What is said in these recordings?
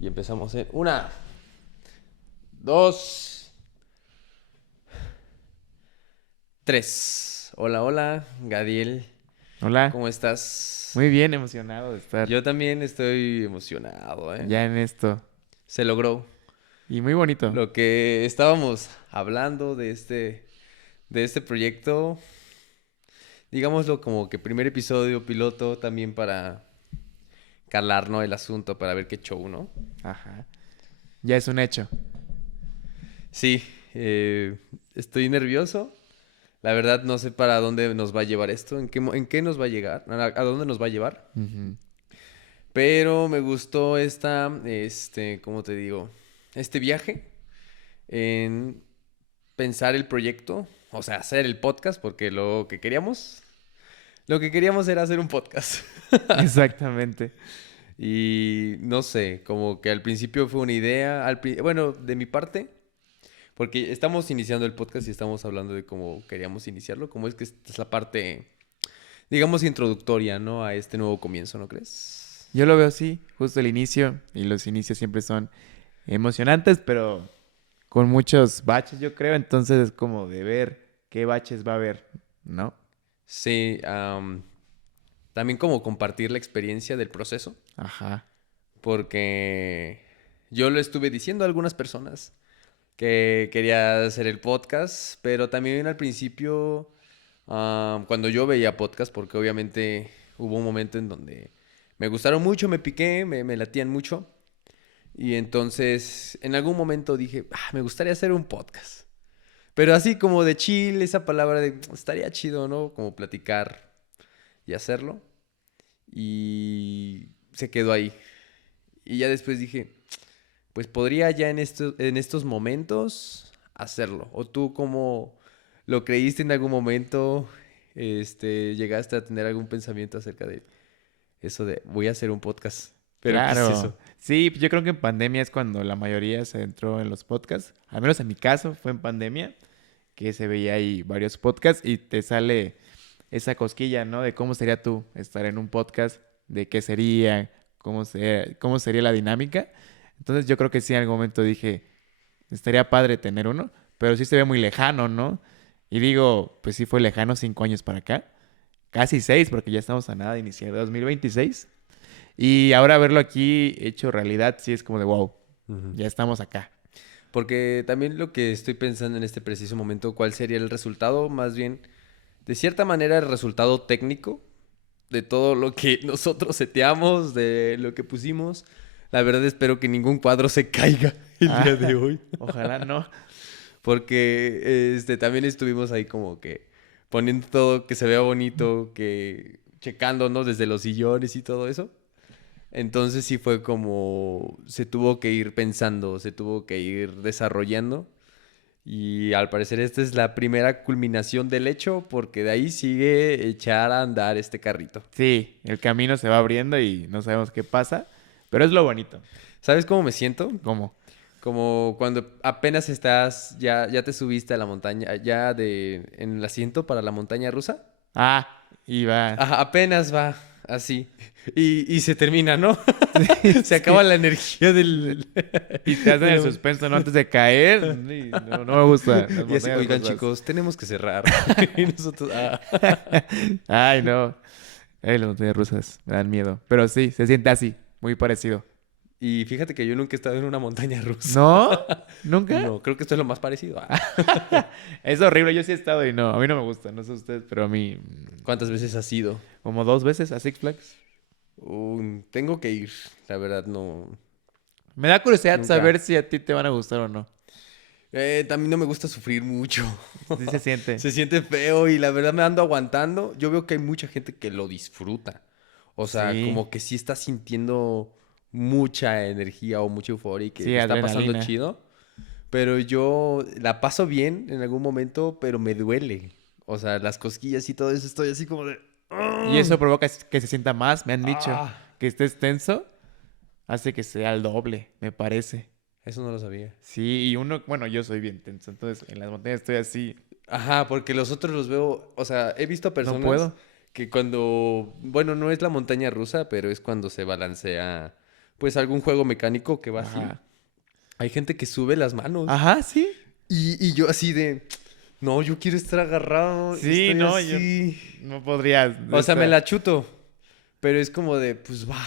Y empezamos en 1, 2, 3. Hola, hola, Gadiel. Hola, ¿Cómo estás? muy bien, emocionado de estar Yo también estoy emocionado, ¿eh? ya en esto. Se logró. Y muy bonito. Lo que estábamos hablando de este proyecto, digámoslo como que primer episodio piloto también para calar, ¿no? El asunto, para ver qué show, ¿no? Ajá. Ya es un hecho. Sí, estoy nervioso. La verdad no sé para dónde nos va a llevar esto, en qué nos va a llegar, a dónde nos va a llevar. Ujú. Pero me gustó ¿cómo te digo? Este viaje en pensar el proyecto, o sea, hacer el podcast, porque lo que queríamos era hacer un podcast. Exactamente. Y no sé, como que al principio fue una idea, bueno, de mi parte, porque estamos iniciando el podcast y estamos hablando de cómo queríamos iniciarlo, como es que esta es la parte, digamos, introductoria, ¿no? A este nuevo comienzo, ¿no crees? Yo lo veo así, justo el inicio. Y los inicios siempre son emocionantes, pero con muchos baches, yo creo. Entonces es como de ver qué baches va a haber, ¿no? Sí, también como compartir la experiencia del proceso, Ajá. porque yo lo estuve diciendo a algunas personas que quería hacer el podcast, pero también al principio, cuando yo veía podcast, porque obviamente hubo un momento en donde me gustaron mucho, me piqué, me latían mucho, y entonces en algún momento dije, me gustaría hacer un podcast. Pero así como de chill, esa palabra de estaría chido, ¿no? Como platicar y hacerlo. Y se quedó ahí. Y ya después dije, pues podría ya en estos momentos hacerlo. O tú como lo creíste en algún momento, llegaste a tener algún pensamiento acerca de eso de voy a hacer un podcast. Pero ¿qué es Claro. eso? Sí, yo creo que en pandemia es cuando la mayoría se entró en los podcasts. Al menos en mi caso fue en pandemia que se veía ahí varios podcasts y te sale esa cosquilla, ¿no? De cómo sería tú estar en un podcast, de qué sería, cómo sería la dinámica. Entonces yo creo que sí, en algún momento dije, estaría padre tener uno, pero sí se ve muy lejano, ¿no? Y digo, pues sí fue lejano 5 años para acá, casi 6, porque ya estamos a nada de iniciar 2026. Y ahora verlo aquí hecho realidad, sí es como de wow, Ujú. ya estamos acá. Porque también lo que estoy pensando en este preciso momento, ¿cuál sería el resultado? Más bien, de cierta manera, el resultado técnico de todo lo que nosotros seteamos, de lo que pusimos. La verdad espero que ningún cuadro se caiga el día de Ah, hoy. ojalá no. Porque también estuvimos ahí como que poniendo todo que se vea bonito, que checándonos desde los sillones y todo eso. Entonces sí fue como se tuvo que ir pensando, se tuvo que ir desarrollando. Y al parecer esta es la primera culminación del hecho porque de ahí sigue echar a andar este carrito. Sí, el camino se va abriendo y no sabemos qué pasa, pero es lo bonito. ¿Sabes cómo me siento? ¿Cómo? Como cuando apenas ya te subiste a la montaña, en el asiento para la montaña rusa. Ah, y va. Ajá, apenas va así. Y se termina, ¿no? Sí, Se acaba sí. la energía del... Y te hacen de el la- suspenso, ¿no? Antes de caer. Sí, no, no me gustan las Y así, montañas oigan rusas. chicos, tenemos que cerrar. Y nosotros, Ay, no. Ay, las montañas rusas me dan miedo. Pero sí, se siente así, muy parecido. Y fíjate que yo nunca he estado en una montaña rusa. ¿No? ¿Nunca? No, creo que esto es lo más parecido. Es horrible, yo sí he estado y no, a mí no me gusta, no sé ustedes, pero a mí ¿Cuántas veces has ido? como 2 veces a Six Flags. Tengo que ir, la verdad, no, Me da curiosidad saber nunca. si a ti te van a gustar o no. También no me gusta sufrir mucho. Sí se siente. Se siente feo y la verdad me ando aguantando. Yo veo que hay mucha gente que lo disfruta. O sea, Sí, como que sí está sintiendo mucha energía o mucha euforia y que sí, le está pasando adrenalina. chido. Pero yo la paso bien en algún momento, pero me duele. O sea, las cosquillas y todo eso, estoy así como de... Y ¡Ah! eso provoca que se sienta más, me han dicho. ¡Ah! Que estés tenso hace que sea el doble, me parece. Eso no lo sabía. Sí, y uno, bueno, yo soy bien tenso, entonces en las montañas estoy así, Ajá, porque los otros los veo, o sea, he visto no personas puedo. que cuando, bueno, no es la montaña rusa, pero es cuando se balancea pues algún juego mecánico que va así. Ajá. Hay gente que sube las manos. Ajá, sí. Y yo así de, no, yo quiero estar agarrado. Sí, Estoy no, yo así. no podría. O sea, me la chuto. Pero es como de, pues va.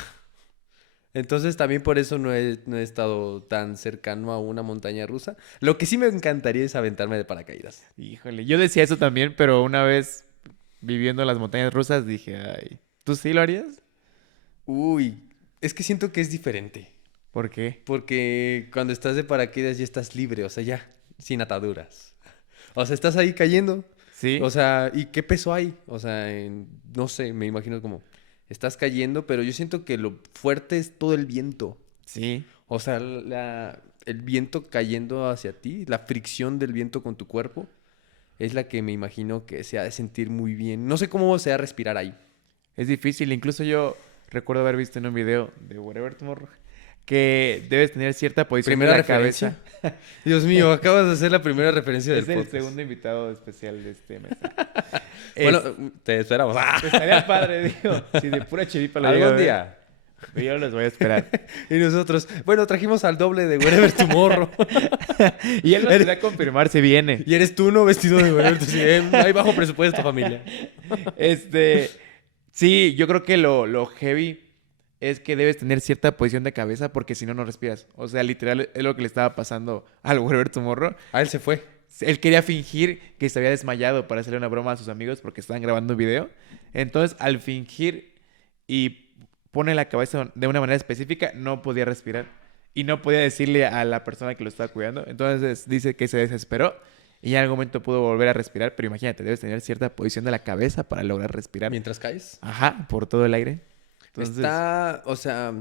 Entonces también por eso no he estado tan cercano a una montaña rusa. Lo que sí me encantaría es aventarme de paracaídas. Híjole, yo decía eso también, pero una vez viviendo las montañas rusas dije, ay, ¿tú sí lo harías? Uy, es que siento que es diferente. ¿Por qué? Porque cuando estás de paracaídas ya estás libre, o sea, ya, sin ataduras. O sea, estás ahí cayendo. O ¿Sí? sea, ¿y qué peso hay? O sea, no sé, me imagino como estás cayendo, pero yo siento que lo fuerte es todo el viento. Sí. O sea, el viento cayendo hacia ti, la fricción del viento con tu cuerpo, es la que me imagino que se ha de sentir muy bien. No sé cómo sea respirar ahí. Es difícil. Incluso yo recuerdo haber visto en un video de Whatever Tomorrow que debes tener cierta posición de Primera la referencia. cabeza. Dios mío, acabas de hacer la primera referencia del Es el podcast. segundo invitado especial de este mes. Bueno, Es- te esperamos. Estaría padre, digo. Si de pura chiripa lo digo, Algún día. yo los voy a esperar. Y nosotros, bueno, trajimos al doble de Wherever Tomorrow. Y él nos quería confirmar si viene. Y eres tú, ¿no? Vestido de Wherever Tomorrow. Hay bajo presupuesto, familia. Este, sí, yo creo que lo heavy es que debes tener cierta posición de cabeza porque si no, no respiras. O sea, literal es lo que le estaba pasando al Whatever Tomorrow. Ah, él se fue. Él quería fingir que se había desmayado para hacerle una broma a sus amigos porque estaban grabando un video. Entonces, al fingir y pone la cabeza de una manera específica, no podía respirar. Y no podía decirle a la persona que lo estaba cuidando. Entonces, dice que se desesperó y en algún momento pudo volver a respirar. Pero imagínate, debes tener cierta posición de la cabeza para lograr respirar. Mientras caes. Ajá, por todo el aire. Entonces, Está, o sea,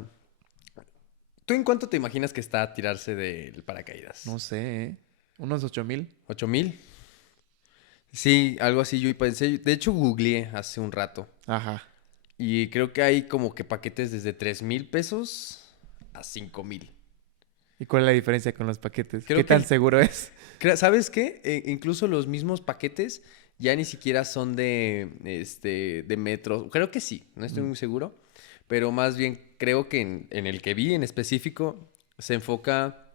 ¿tú en cuánto te imaginas que está a tirarse del paracaídas? no sé, ¿eh? Unos 8,000. ¿8,000? Sí, algo así yo pensé. De hecho, googleé hace un rato. Ajá. Y creo que hay como que paquetes desde 3,000 pesos a 5,000. ¿Y cuál es la diferencia con los paquetes? Creo ¿Qué que tan seguro es? ¿Sabes qué? Incluso los mismos paquetes ya ni siquiera son de metro. Creo que sí, no estoy Mm. muy seguro. Pero más bien creo que en el que vi en específico se enfoca,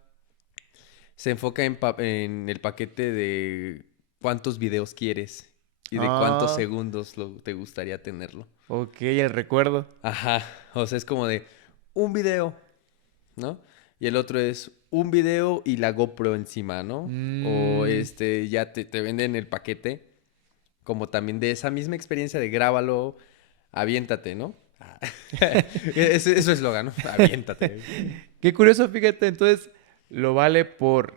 en el paquete de cuántos videos quieres y de cuántos Ah, segundos te gustaría tenerlo. ok, el recuerdo. Ajá, o sea, es como de un video, ¿no? Y el otro es un video y la GoPro encima, ¿no? O Mm, ya te venden el paquete como también de esa misma experiencia de grábalo, aviéntate, ¿no? Ah. Eso es eslogan, ¿no? Aviéntate. qué curioso, fíjate. Entonces, lo vale por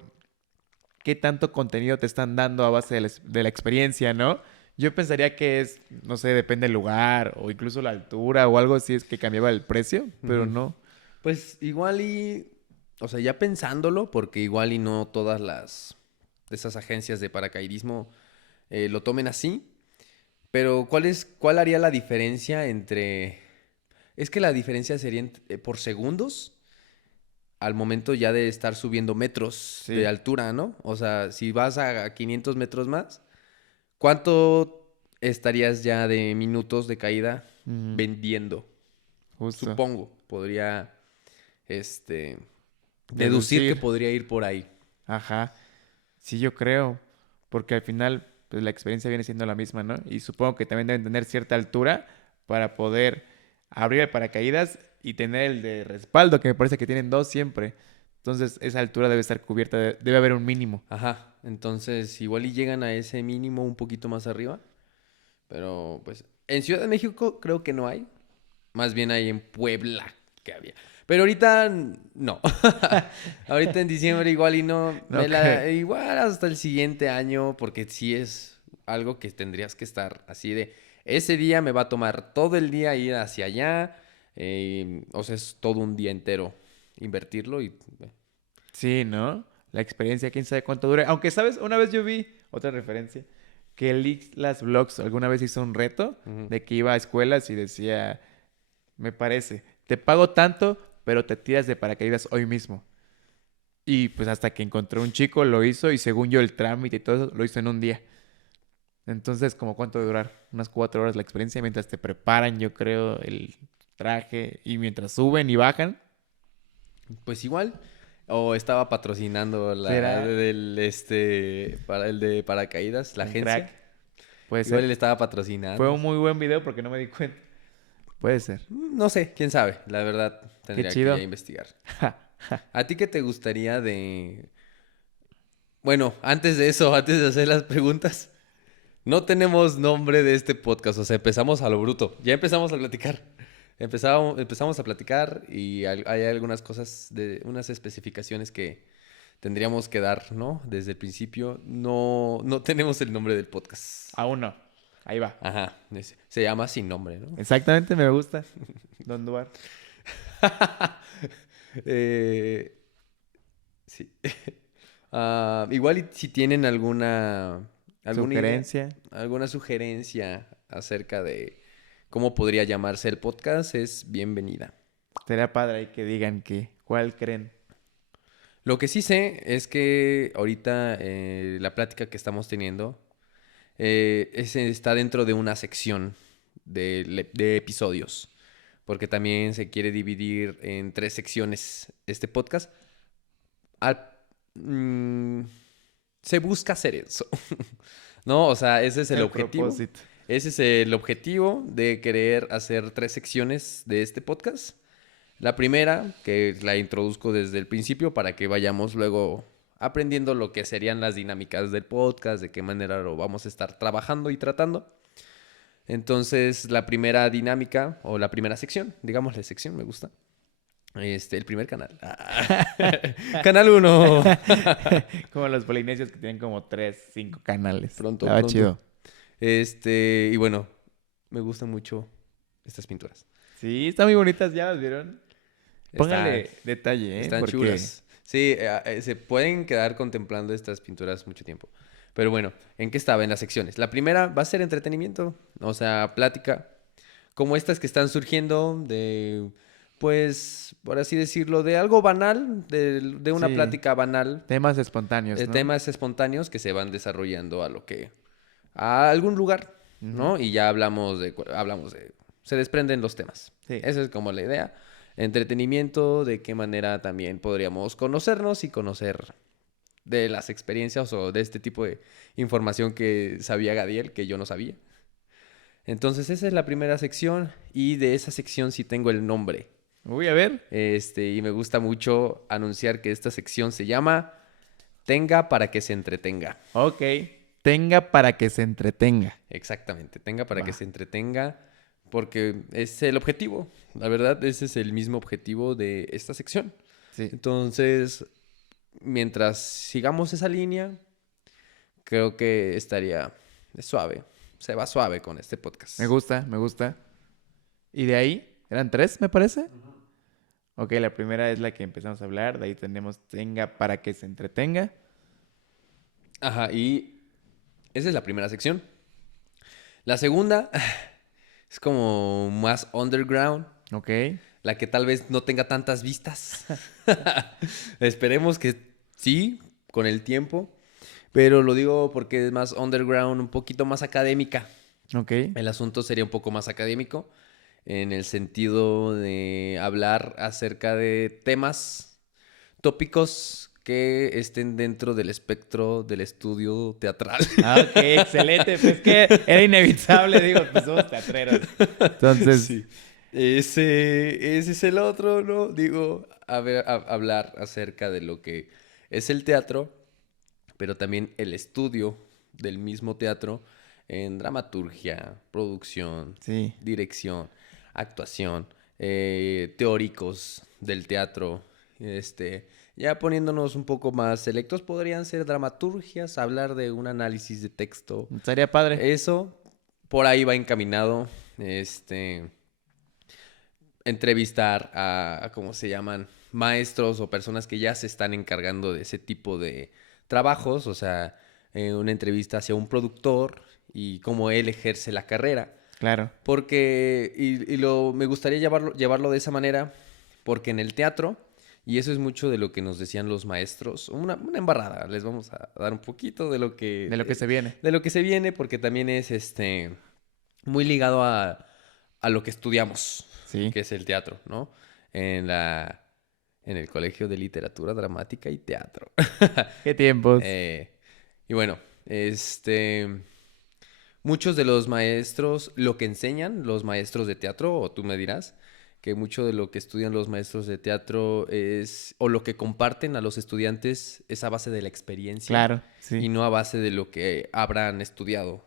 qué tanto contenido te están dando a base de la experiencia, ¿no? Yo pensaría que es, no sé, depende del lugar o incluso la altura o algo así, es que cambiaba el precio, pero Ujú. no. Pues igual o sea, ya pensándolo, porque igual y no todas de esas agencias de paracaidismo lo tomen así, pero ¿cuál haría la diferencia entre... Es que la diferencia sería por segundos al momento ya de estar subiendo metros de Sí, altura, ¿no? O sea, si vas a 500 metros más, ¿cuánto estarías ya de minutos de caída ujú, vendiendo? justo. Supongo, podría, este, deducir que Deducir. podría ir por ahí. Ajá. Sí, yo creo. Porque al final, pues la experiencia viene siendo la misma, ¿no? Y supongo que también deben tener cierta altura para poder abrir el paracaídas y tener el de respaldo, que me parece que tienen dos siempre. Entonces, esa altura debe estar cubierta, debe haber un mínimo. Ajá, entonces igual y llegan a ese mínimo un poquito más arriba, pero pues en Ciudad de México creo que no hay, más bien hay en Puebla que había. Pero ahorita no. Ahorita en diciembre igual y no, No creo. igual hasta el siguiente año, porque sí es algo que tendrías que estar así de, ese día me va a tomar todo el día ir hacia allá, o sea, es todo un día entero invertirlo y... Sí, ¿no? La experiencia, quién sabe cuánto dure. Aunque, ¿sabes? Una vez yo vi otra referencia, que el Las Vlogs alguna vez hizo un reto Ujú. de que iba a escuelas y decía, me parece, te pago tanto, pero te tiras de paracaídas hoy mismo. Y pues hasta que encontré un chico lo hizo y según yo el trámite y todo eso lo hizo en un día. Entonces, ¿como cuánto va a durar? Unas 4 horas la experiencia mientras te preparan, yo creo, el traje y mientras suben y bajan. Pues igual. O estaba patrocinando ¿Será? para el de paracaídas, la Un agencia. crack. Puede Igual él ser. estaba Fue patrocinando. un muy buen video porque no me di cuenta. Puede ser. No sé, quién sabe. La verdad, Qué tendría que ya chido. investigar. ¿A ti qué te gustaría de... Bueno, antes de eso, antes de hacer las preguntas, no tenemos nombre de este podcast, o sea, empezamos a lo bruto. Ya empezamos a platicar. Empezamos a platicar y hay algunas cosas de unas especificaciones que tendríamos que dar, ¿no? Desde el principio. No tenemos el nombre del podcast. Aún no. Ahí va. Ajá, se llama Sin Nombre, ¿no? Exactamente, me gusta. Don Duar. Eh, sí. Igual y si tienen alguna idea, Sugerencia. alguna sugerencia acerca de cómo podría llamarse el podcast, es bienvenida. Estaría padre ahí que digan cuál creen. Lo que sí sé es que ahorita la plática que estamos teniendo está dentro de una sección de episodios, porque también se quiere dividir en 3 secciones este podcast. Al- mm, Se busca hacer eso, ¿no? O sea, ese es el El objetivo. propósito. Ese es el objetivo de querer hacer 3 secciones de este podcast. La primera, que la introduzco desde el principio para que vayamos luego aprendiendo lo que serían las dinámicas del podcast, de qué manera lo vamos a estar trabajando y tratando. Entonces, la primera dinámica o la primera sección, digámosle sección, me gusta. El primer canal. Canal 1. Como los polinesios que tienen como 3, 5 canales. Pronto, Estaba pronto. chido. Y bueno, me gustan mucho estas pinturas. Sí, están muy bonitas, ¿ya las vieron? Póngale Están, detalle, ¿eh? están Porque chulas. Sí, se pueden quedar contemplando estas pinturas mucho tiempo. Pero bueno, ¿en qué estaba? En las secciones. La primera va a ser entretenimiento, o sea, plática, como estas que están surgiendo de, pues, por así decirlo, de algo banal, de una sí, plática banal, temas espontáneos, ¿no? temas espontáneos que se van desarrollando a algún lugar, Ujú. ¿no? Y ya se desprenden los temas. Sí. Esa es como la idea. Entretenimiento, de qué manera también podríamos conocernos y conocer de las experiencias o de este tipo de información que sabía Gadiel, que yo no sabía. Entonces esa es la primera sección y de esa sección sí tengo el nombre. Uy, a ver. Y me gusta mucho anunciar que esta sección se llama Tenga para que se entretenga. Ok. Tenga para que se entretenga. Exactamente, tenga para que Va. se entretenga, porque es el objetivo. La verdad, ese es el mismo objetivo de esta sección. Sí. Entonces, mientras sigamos esa línea, creo que estaría suave. Se va suave con este podcast. Me gusta, me gusta. ¿Y de ahí? ¿Eran 3, me parece? Ok, la primera es la que empezamos a hablar. De ahí tenemos tenga para que se entretenga. Ajá, y esa es la primera sección. La segunda es como más underground, Ok. la que tal vez no tenga tantas vistas. Esperemos que sí, con el tiempo. Pero lo digo porque es más underground, un poquito más académica. Ok. El asunto sería un poco más académico en el sentido de hablar acerca de temas, tópicos que estén dentro del espectro del estudio teatral. Ah, ok, excelente. Pues que era inevitable, digo, pues somos teatreros. Entonces, Sí. Ese es el otro, ¿no? Digo, hablar acerca de lo que es el teatro, pero también el estudio del mismo teatro en dramaturgia, producción, sí. dirección, actuación, teóricos del teatro, ya poniéndonos un poco más selectos, podrían ser dramaturgias, hablar de un análisis de texto. Estaría padre. Eso, por ahí va encaminado, entrevistar ¿cómo se llaman? Maestros o personas que ya se están encargando de ese tipo de trabajos, o sea, una entrevista hacia un productor y cómo él ejerce la carrera. Claro. Porque, me gustaría llevarlo de esa manera, porque en el teatro, y eso es mucho de lo que nos decían los maestros, una embarrada, les vamos a dar un poquito de lo que... De lo que se viene. De lo que se viene, porque también es muy ligado a lo que estudiamos, Sí. que es el teatro, ¿no? En en el Colegio de Literatura Dramática y Teatro. ¿Qué tiempos? Y bueno, muchos de los maestros, lo que enseñan los maestros de teatro, o tú me dirás, que mucho de lo que estudian los maestros de teatro es, o lo que comparten a los estudiantes es a base de la experiencia Claro, y sí. no a base de lo que habrán estudiado.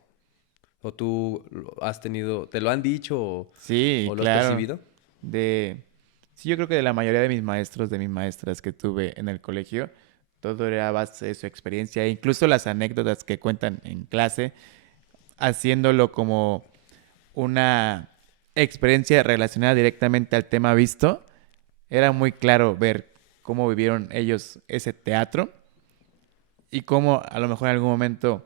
¿O tú has tenido, te lo han dicho Sí, o lo has claro. percibido? De... Sí, yo creo que de la mayoría de mis maestros, de mis maestras que tuve en el colegio, todo era a base de su experiencia. Incluso las anécdotas que cuentan en clase, haciéndolo como una experiencia relacionada directamente al tema visto, era muy claro ver cómo vivieron ellos ese teatro y cómo a lo mejor en algún momento,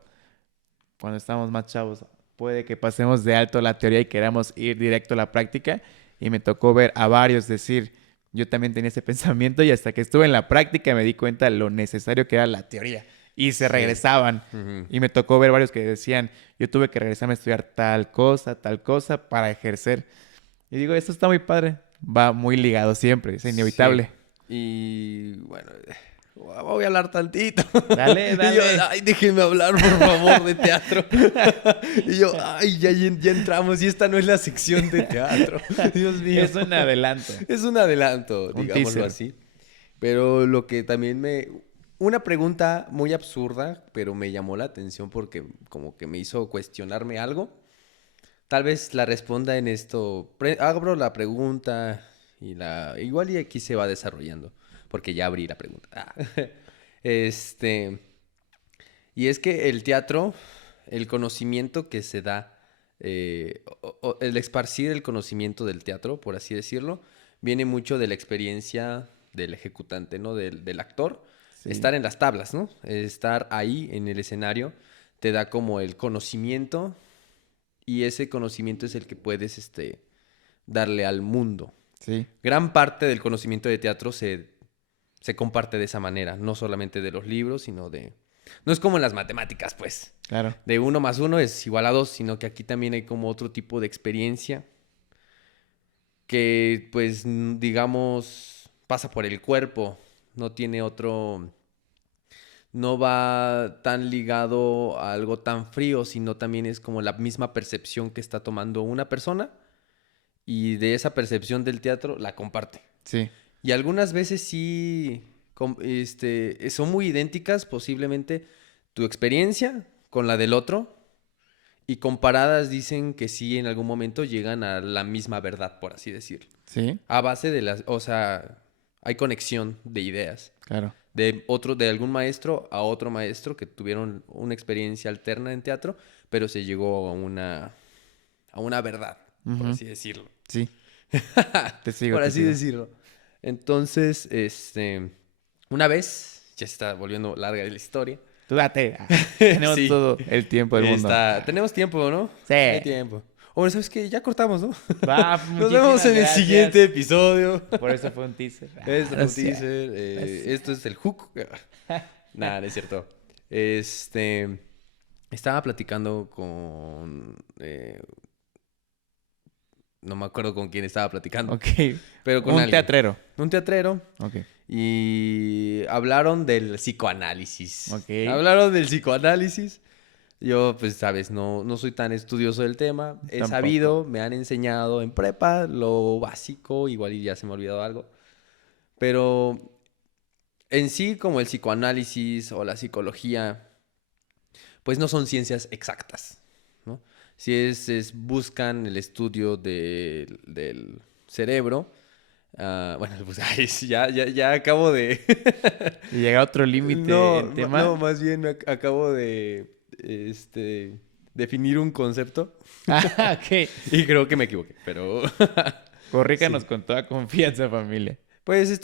cuando estamos más chavos, puede que pasemos de alto la teoría y queramos ir directo a la práctica. Y me tocó ver a varios decir, yo también tenía ese pensamiento y hasta que estuve en la práctica me di cuenta lo necesario que era la teoría. Y se Sí. regresaban. Ujú. Y me tocó ver varios que decían, yo tuve que regresarme a estudiar tal cosa para ejercer. Y digo, esto está muy padre. Va muy ligado siempre, es Sí. inevitable. Y bueno, voy a hablar tantito. Dale, Y yo, dale. ay, déjenme hablar, por favor, de teatro. Y yo, ay, ya entramos y esta no es la sección de teatro. Dios mío. Es un adelanto, Es un adelanto, un digámoslo teaser. así. Pero lo que también me... Una pregunta muy absurda, pero me llamó la atención porque como que me hizo cuestionarme algo. Tal vez la responda en esto. Abro la pregunta y la... Igual y aquí se va desarrollando, porque ya abrí la pregunta. Este... Y es que el teatro, el conocimiento que se da, el esparcir el conocimiento del teatro, por así decirlo, viene mucho de la experiencia del ejecutante, ¿no? Del actor. Sí, Estar en las tablas, ¿no? Estar ahí en el escenario te da como el conocimiento y ese conocimiento es el que puedes, darle al mundo. sí, Gran parte del conocimiento de teatro se comparte de esa manera, no solamente de los libros, sino de... No es como en las matemáticas, pues, claro. de uno más uno es igual a dos, sino que aquí también hay como otro tipo de experiencia que, pues, digamos, pasa por el cuerpo, no tiene otro, no va tan ligado a algo tan frío, sino también es como la misma percepción que está tomando una persona y de esa percepción del teatro la comparte. Sí, Y algunas veces sí son muy idénticas, posiblemente tu experiencia con la del otro, y comparadas dicen que sí en algún momento llegan a la misma verdad, por así decirlo. sí, A base de las, o sea, hay conexión de ideas. claro. De algún maestro a otro maestro que tuvieron una experiencia alterna en teatro, pero se llegó a una verdad, por Ujú, así decirlo. sí, te sigo, Por te así sigo. decirlo. Entonces, una vez, ya se está volviendo larga la historia. Tú date. Tenemos Sí, todo el tiempo del mundo. tenemos tiempo, ¿no? Sí. Hay tiempo. Bueno, ¿sabes qué? Ya cortamos, ¿no? Va, Nos vemos muchísimas en el gracias. siguiente episodio. Por eso fue un teaser. Este No fue es un cierto, teaser. no es Esto cierto. es el hook. Nada, no es cierto. Estaba platicando con... no me acuerdo con quién estaba platicando, Ok. pero con Un alguien. teatrero. Un teatrero. Ok. Y hablaron del psicoanálisis. Ok. Hablaron del psicoanálisis. Yo, pues, sabes, no soy tan estudioso del tema. He Tampoco. sabido, me han enseñado en prepa lo básico, igual y ya se me ha olvidado algo. Pero en sí, como el psicoanálisis o la psicología, pues no son ciencias exactas, ¿no? Si buscan el estudio del cerebro. Bueno, pues ay, sí, ya acabo de... Y llega otro límite No, en tema. no, más bien acabo de definir un concepto Ah, ok. y creo que me equivoqué, pero Corríjanos sí. con toda confianza, familia. Pues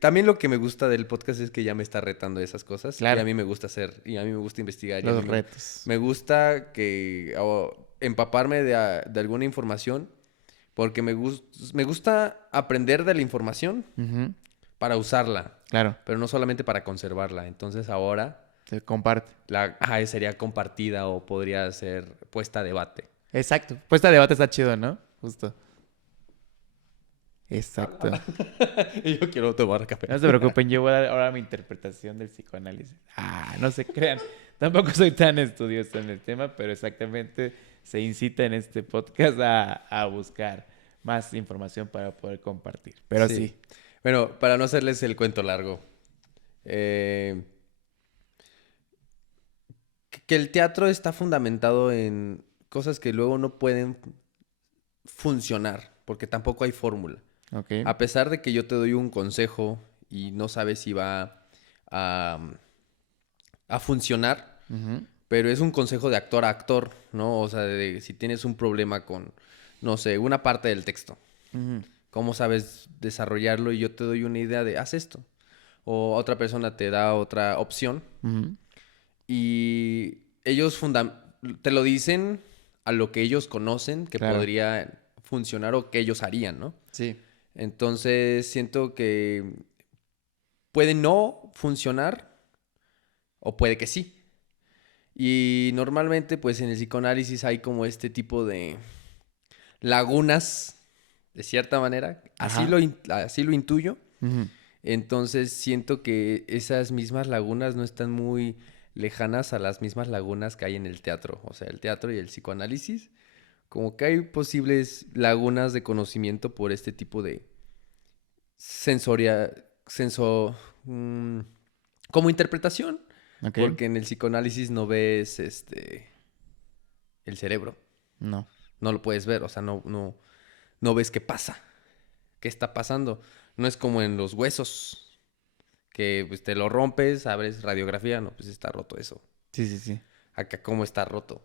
también lo que me gusta del podcast es que ya me está retando esas cosas y a Claro. mí me gusta hacer y a mí me gusta investigar y a mí Los retos. me gusta empaparme de alguna información porque me gusta aprender de la información Ujú, para usarla, claro. pero no solamente para conservarla. Entonces ahora Se comparte. sería compartida o podría ser puesta a debate. Exacto. Pues este debate está chido, ¿no? Justo. Exacto. Yo quiero tomar café. No se preocupen, yo voy a dar ahora mi interpretación del psicoanálisis. No se crean. Tampoco soy tan estudioso en el tema, pero exactamente se incita en este podcast a buscar más información para poder compartir. Pero sí. Bueno, para no hacerles el cuento largo, eh, que el teatro está fundamentado en cosas que luego no pueden funcionar, porque tampoco hay fórmula. Ok. A pesar de que yo te doy un consejo y no sabes si va a, a funcionar, Ujú, pero es un consejo de actor a actor, ¿no? O sea, de si tienes un problema con, no sé, una parte del texto, ujú, cómo sabes desarrollarlo y yo te doy una idea de haz esto. O otra persona te da otra opción ujú. y ellos te lo dicen a lo que ellos conocen que Claro. podría funcionar o que ellos harían, ¿no? Sí. Entonces siento que puede no funcionar o puede que sí. Y normalmente pues en el psicoanálisis hay como este tipo de lagunas, de cierta manera. Ajá. Así lo intuyo. Ujú. Entonces siento que esas mismas lagunas no están muy lejanas a las mismas lagunas que hay en el teatro. O sea, el teatro y el psicoanálisis. Como que hay posibles lagunas de conocimiento por este tipo de sensoria, senso, mm, como interpretación. Ok. Porque en el psicoanálisis no ves el cerebro. No. No lo puedes ver. O sea, no ves qué pasa. ¿Qué está pasando? No es como en los huesos. Que pues, te lo rompes, abres radiografía. No, pues está roto eso. Sí, sí, sí. Acá, ¿cómo está roto?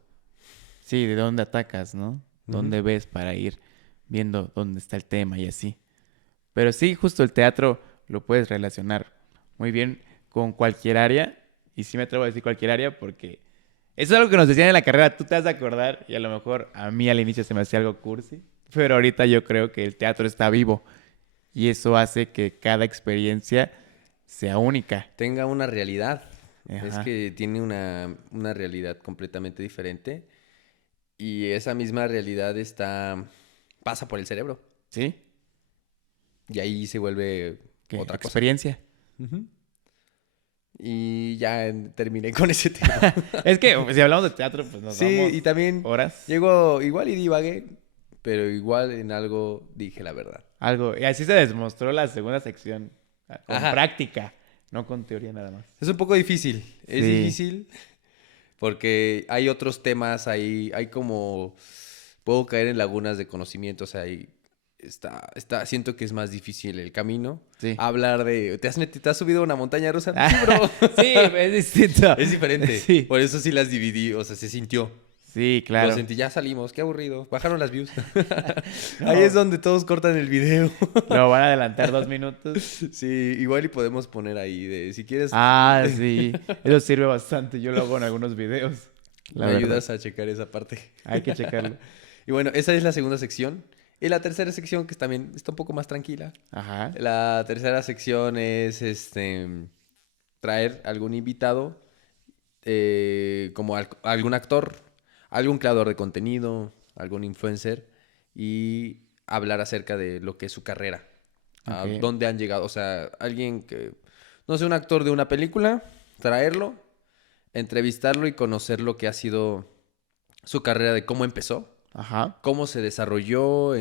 Sí, ¿de dónde atacas, no? Ujú. ¿Dónde ves para ir viendo dónde está el tema y así? Pero sí, justo el teatro lo puedes relacionar muy bien con cualquier área. Y sí me atrevo a decir cualquier área porque eso es algo que nos decían en la carrera. Tú te vas a acordar y a lo mejor a mí al inicio se me hacía algo cursi. Pero ahorita yo creo que el teatro está vivo. Y eso hace que cada experiencia sea única. Tenga una realidad. Es Ajá. que tiene una realidad completamente diferente. Y esa misma realidad pasa por el cerebro. ¿Sí? Y ahí se vuelve ¿Qué? otra cosa. Experiencia. Ujú. Y ya terminé con ese tema. Es que si hablamos de teatro, pues nos Sí, vamos y también horas. llego igual y divagué, pero igual en algo dije la verdad. Algo. Y así se demostró la segunda sección. Con Ajá. práctica, no con teoría nada más. Es un poco difícil. Es Sí. difícil porque hay otros temas ahí, hay como puedo caer en lagunas de conocimiento, o sea, ahí siento que es más difícil el camino. Sí. Hablar ¿te has subido a una montaña rusa? Ah, Sí, bro. sí, es distinto. Es diferente. Sí. Por eso sí las dividí, o sea, se sintió. Sí, Lo claro. sentí, ya salimos, qué aburrido. Bajaron las views. Ahí es No, donde todos cortan el video. lo van a adelantar 2 minutos. Sí, igual y podemos poner ahí si quieres, Sí. Eso sirve bastante. Yo lo hago en algunos videos. La me verdad. ayudas a checar esa parte. Hay que checarlo. Y bueno, esa es la segunda sección. Y la tercera sección, que también está un poco más tranquila. Ajá. La tercera sección es traer algún invitado, como algún actor, algún creador de contenido, algún influencer, y hablar acerca de lo que es su carrera, a Ok. dónde han llegado. O sea, alguien que, no sé, un actor de una película, traerlo, entrevistarlo y conocer lo que ha sido su carrera, de cómo empezó, Ajá. cómo se desarrolló,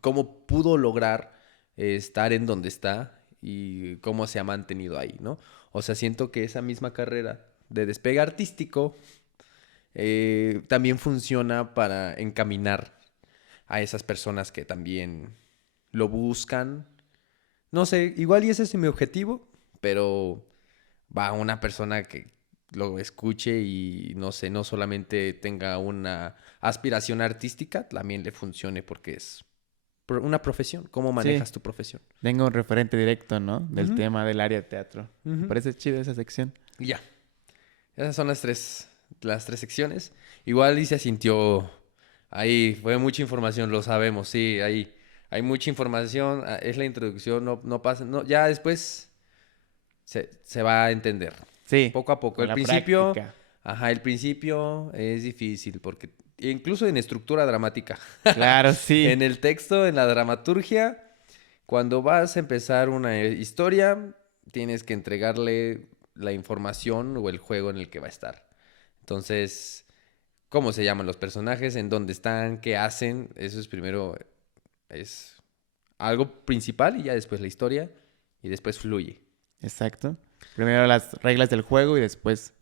cómo pudo lograr estar en donde está y cómo se ha mantenido ahí, ¿no? O sea, siento que esa misma carrera de despegue artístico también funciona para encaminar a esas personas que también lo buscan. No sé, igual y ese es mi objetivo, pero va una persona que lo escuche y no sé, no solamente tenga una aspiración artística, también le funcione porque es una profesión. ¿Cómo Sí. manejas tu profesión? Tengo un referente directo, ¿no? Del Ujú, tema del área de teatro. Me ujú. parece chido esa sección. Y ya. Esas son las tres secciones. Igual y se sintió ahí, fue mucha información, lo sabemos, sí, ahí hay mucha información, es la introducción, no pasa, no, ya después se va a entender, Sí, poco a poco. con El la principio, práctica. ajá, el principio es difícil porque incluso en estructura dramática, Claro, sí. en el texto, en la dramaturgia, Cuando vas a empezar una historia, tienes que entregarle la información o el juego en el que va a estar. Entonces, cómo se llaman los personajes, en dónde están, qué hacen, eso es primero, es algo principal y ya después la historia y después fluye. Exacto. Primero las reglas del juego y después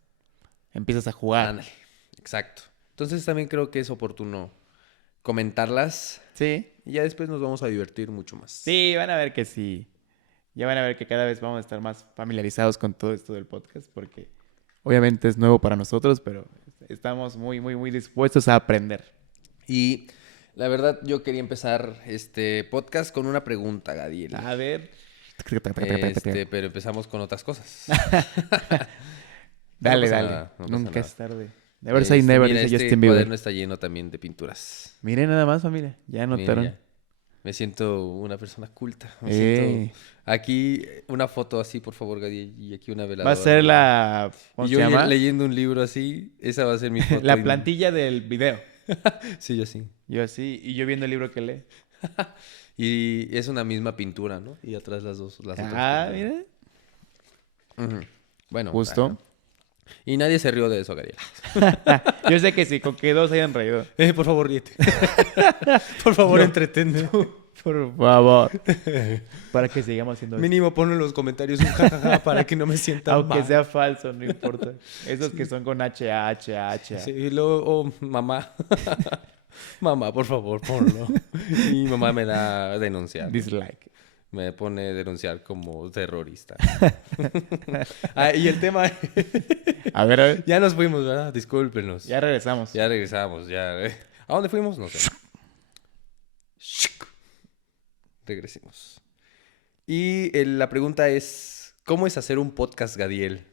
empiezas a jugar. Ándale, exacto. Entonces también creo que es oportuno comentarlas Sí. y ya después nos vamos a divertir mucho más. Sí, van a ver que sí. Ya van a ver que cada vez vamos a estar más familiarizados con todo esto del podcast porque obviamente es nuevo para nosotros, pero estamos muy, muy, muy dispuestos a aprender. Y la verdad yo quería empezar este podcast con una pregunta, Gadiel. A ver. Pero empezamos con otras cosas. No Dale, pasa dale. nada, no pasa Nunca nada. es tarde. Never say never, Mira, dice este Justin Bieber. cuaderno está lleno también de pinturas. Miren nada más, familia. Ya Mira, anotaron. ya. Me siento una persona culta. Me Eh. siento... Aquí una foto así, por favor, Gadiel. Y aquí una Va veladora. a ser la... ¿Cómo Y se yo llama? leyendo un libro así, esa va a ser mi foto. La plantilla del video. Sí, yo sí. Yo así, y yo viendo el libro que lee. Y es una misma pintura, ¿no? Y atrás las otras Ah, pinturas. mira. Ujú. Bueno. Justo. Y nadie se rió de eso, Gadiel. Yo sé que sí, con que dos hayan reído. Por favor, ríete. Por favor, entretenme. Por favor. Para que sigamos haciendo esto. Mínimo ponlo en los comentarios un jajaja para que no me sienta Aunque mal. sea falso, no importa. Esos que son con H. Sí, y luego, oh, mamá. Mamá, por favor, ponlo. Y mi mamá me da a denunciar. Dislike. Me pone a denunciar como terrorista. Y el tema... A ver. Ya nos fuimos, ¿verdad? Discúlpenos. Ya regresamos. Ya regresamos, ya. ¿A dónde fuimos? No sé. Regresemos. Y la pregunta es, ¿cómo es hacer un podcast, Gadiel?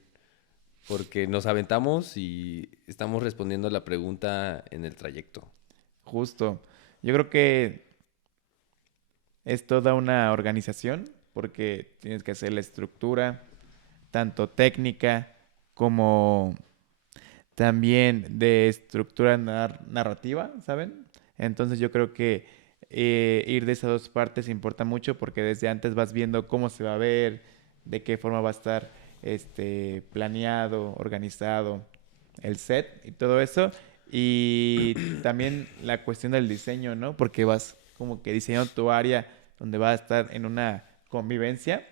Porque nos aventamos y estamos respondiendo la pregunta en el trayecto. Justo. Yo creo que es toda una organización porque tienes que hacer la estructura, tanto técnica como también de estructura narrativa, ¿saben? Entonces yo creo que ir de esas dos partes importa mucho porque desde antes vas viendo cómo se va a ver, de qué forma va a estar planeado, organizado el set y todo eso. Y también la cuestión del diseño, ¿no? Porque vas como que diseñando tu área donde vas a estar en una convivencia.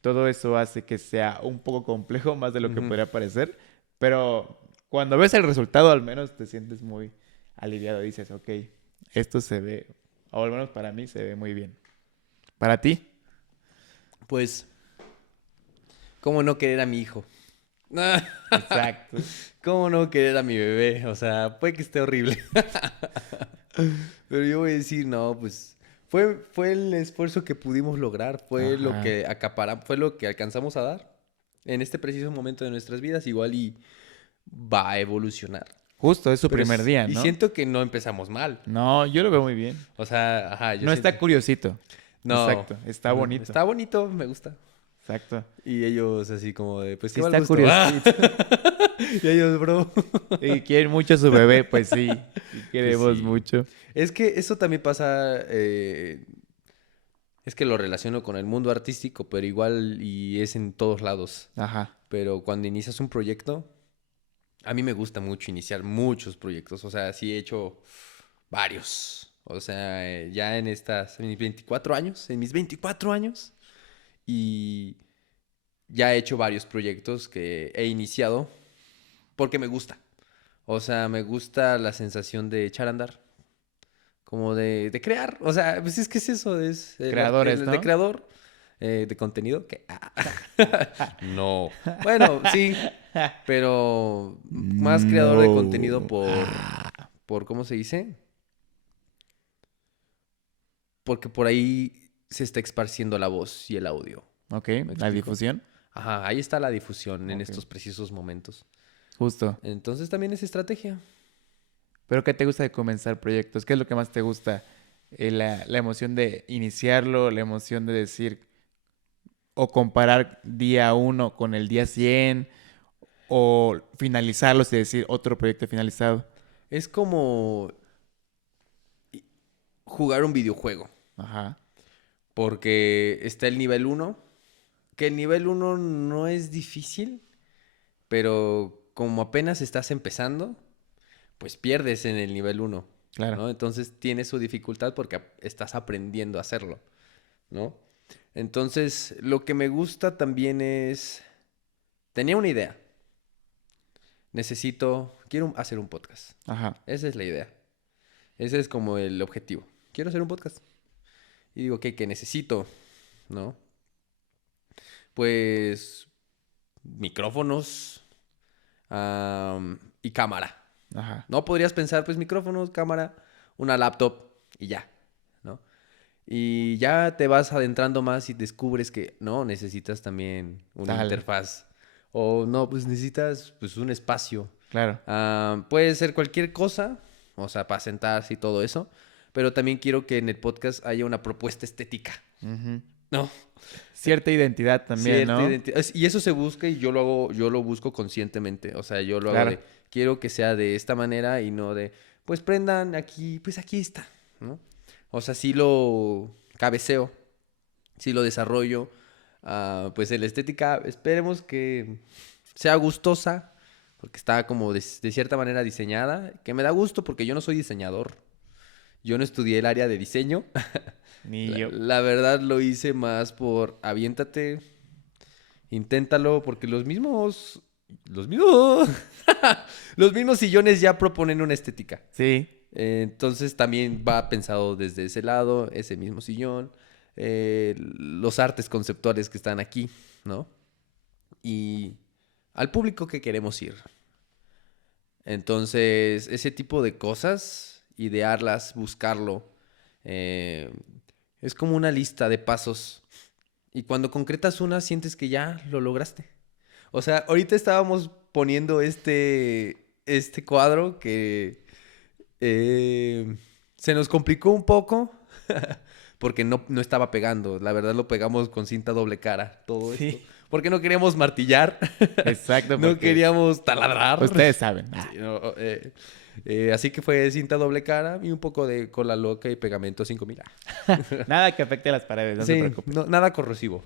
Todo eso hace que sea un poco complejo, más de lo que podría parecer. Pero cuando ves el resultado, al menos te sientes muy aliviado. Dices, ok, esto se ve, o al menos para mí se ve muy bien. ¿Para ti? Pues, ¿cómo no querer a mi hijo? Exacto. ¿Cómo no querer a mi bebé? O sea, puede que esté horrible. Pero yo voy a decir, no, pues fue el esfuerzo que pudimos lograr, fue lo Ajá. que fue lo que alcanzamos a dar en este preciso momento de nuestras vidas. Igual y va a evolucionar. Justo, es su Pero primer día, Y ¿no? siento que no empezamos mal. No, yo lo veo muy bien. O sea, ajá, yo No está siento- curiosito. No. Exacto, está bonito. Está bonito, me gusta. Exacto. Y ellos así como de, pues Sí qué mal está gusto. curiosito. Y ellos, bro. Y quieren mucho a su bebé, pues sí. Y queremos sí. mucho. Es que eso también pasa, es que lo relaciono con el mundo artístico, pero igual y es en todos lados. Ajá. Pero cuando inicias un proyecto, a mí me gusta mucho iniciar muchos proyectos. O sea, sí he hecho varios. O sea, ya en mis 24 años, y ya he hecho varios proyectos que he iniciado porque me gusta. O sea, me gusta la sensación de echar a andar. Como de crear. O sea, pues es que es eso. Es Creadores, ¿no? de creador. De contenido. No. Bueno, sí. Pero más creador de No. contenido por ¿cómo se dice? Porque por ahí se está esparciendo la voz y el audio. Ok, ¿Me la explico? difusión. Ajá, ahí está la difusión en Ok. estos precisos momentos. Justo. Entonces también es estrategia. ¿Pero qué te gusta de comenzar proyectos? ¿Qué es lo que más te gusta? La emoción de iniciarlo, la emoción de decir o comparar día 1 con el día 100 o finalizarlos y decir otro proyecto finalizado. Es como jugar un videojuego. Ajá. porque está el nivel uno, que el nivel uno no es difícil, pero como apenas estás empezando, pues pierdes en el nivel uno, Claro. ¿no? Entonces tiene su dificultad porque estás aprendiendo a hacerlo, ¿no? Entonces, lo que me gusta también es, tenía una idea, quiero hacer un podcast. Ajá. Esa es la idea. Ese es como el objetivo. Quiero hacer un podcast. Y digo, ¿qué necesito? ¿No? Pues micrófonos y cámara. Ajá. No podrías pensar, pues micrófonos, cámara, una laptop y ya, ¿no? Y ya te vas adentrando más y descubres que no, necesitas también una Dale. interfaz. O no, pues necesitas pues un espacio. Claro. Puede ser cualquier cosa, o sea, para sentarse y todo eso, pero también quiero que en el podcast haya una propuesta estética, Ujú. ¿no? Cierta identidad también, Cierta ¿no? identidad. Y eso se busca y yo lo hago, yo lo busco conscientemente. O sea, yo lo hago Claro. de, quiero que sea de esta manera y no de, pues prendan aquí, pues aquí está, ¿no? O sea, sí lo cabeceo, sí lo desarrollo. Pues la estética, esperemos que sea gustosa, porque está como de cierta manera diseñada, que me da gusto porque yo no soy diseñador. Yo no estudié el área de diseño. Ni La, yo. la verdad lo hice más por aviéntate, inténtalo, porque los mismos, los mismos sillones ya proponen una estética. Sí. Entonces también va pensado desde ese lado, ese mismo sillón, los artes conceptuales que están aquí, ¿no? Y al público que queremos ir. Entonces, ese tipo de cosas, idearlas, buscarlo, eh, es como una lista de pasos. Y cuando concretas una, sientes que ya lo lograste. O sea, ahorita estábamos poniendo este cuadro que se nos complicó un poco porque no estaba pegando. La verdad lo pegamos con cinta doble cara, todo esto. Sí. Porque no queríamos martillar, Exacto, no porque queríamos taladrar. ustedes saben. Sí, no, así que fue cinta doble cara y un poco de cola loca y pegamento 5000. Nada que afecte a las paredes, no se Sí, preocupe. nada corrosivo.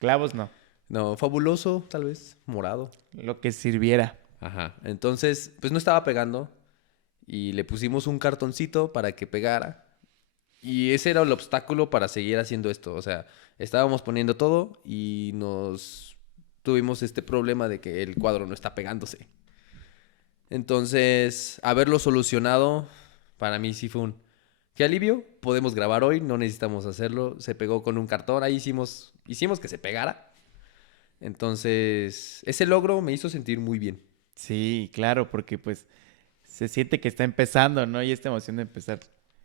Clavos no. No, fabuloso, tal vez, morado. Lo que sirviera. Ajá. Entonces, pues no estaba pegando y le pusimos un cartoncito para que pegara. Y ese era el obstáculo para seguir haciendo esto. O sea, estábamos poniendo todo y nos tuvimos este problema de que el cuadro no está pegándose. Entonces, haberlo solucionado, para mí sí fue un... ¿Qué alivio? Podemos grabar hoy, no necesitamos hacerlo. Se pegó con un cartón, ahí hicimos que se pegara. Entonces, ese logro me hizo sentir muy bien. Sí, claro, porque pues se siente que está empezando, ¿no? Y esta emoción de empezar,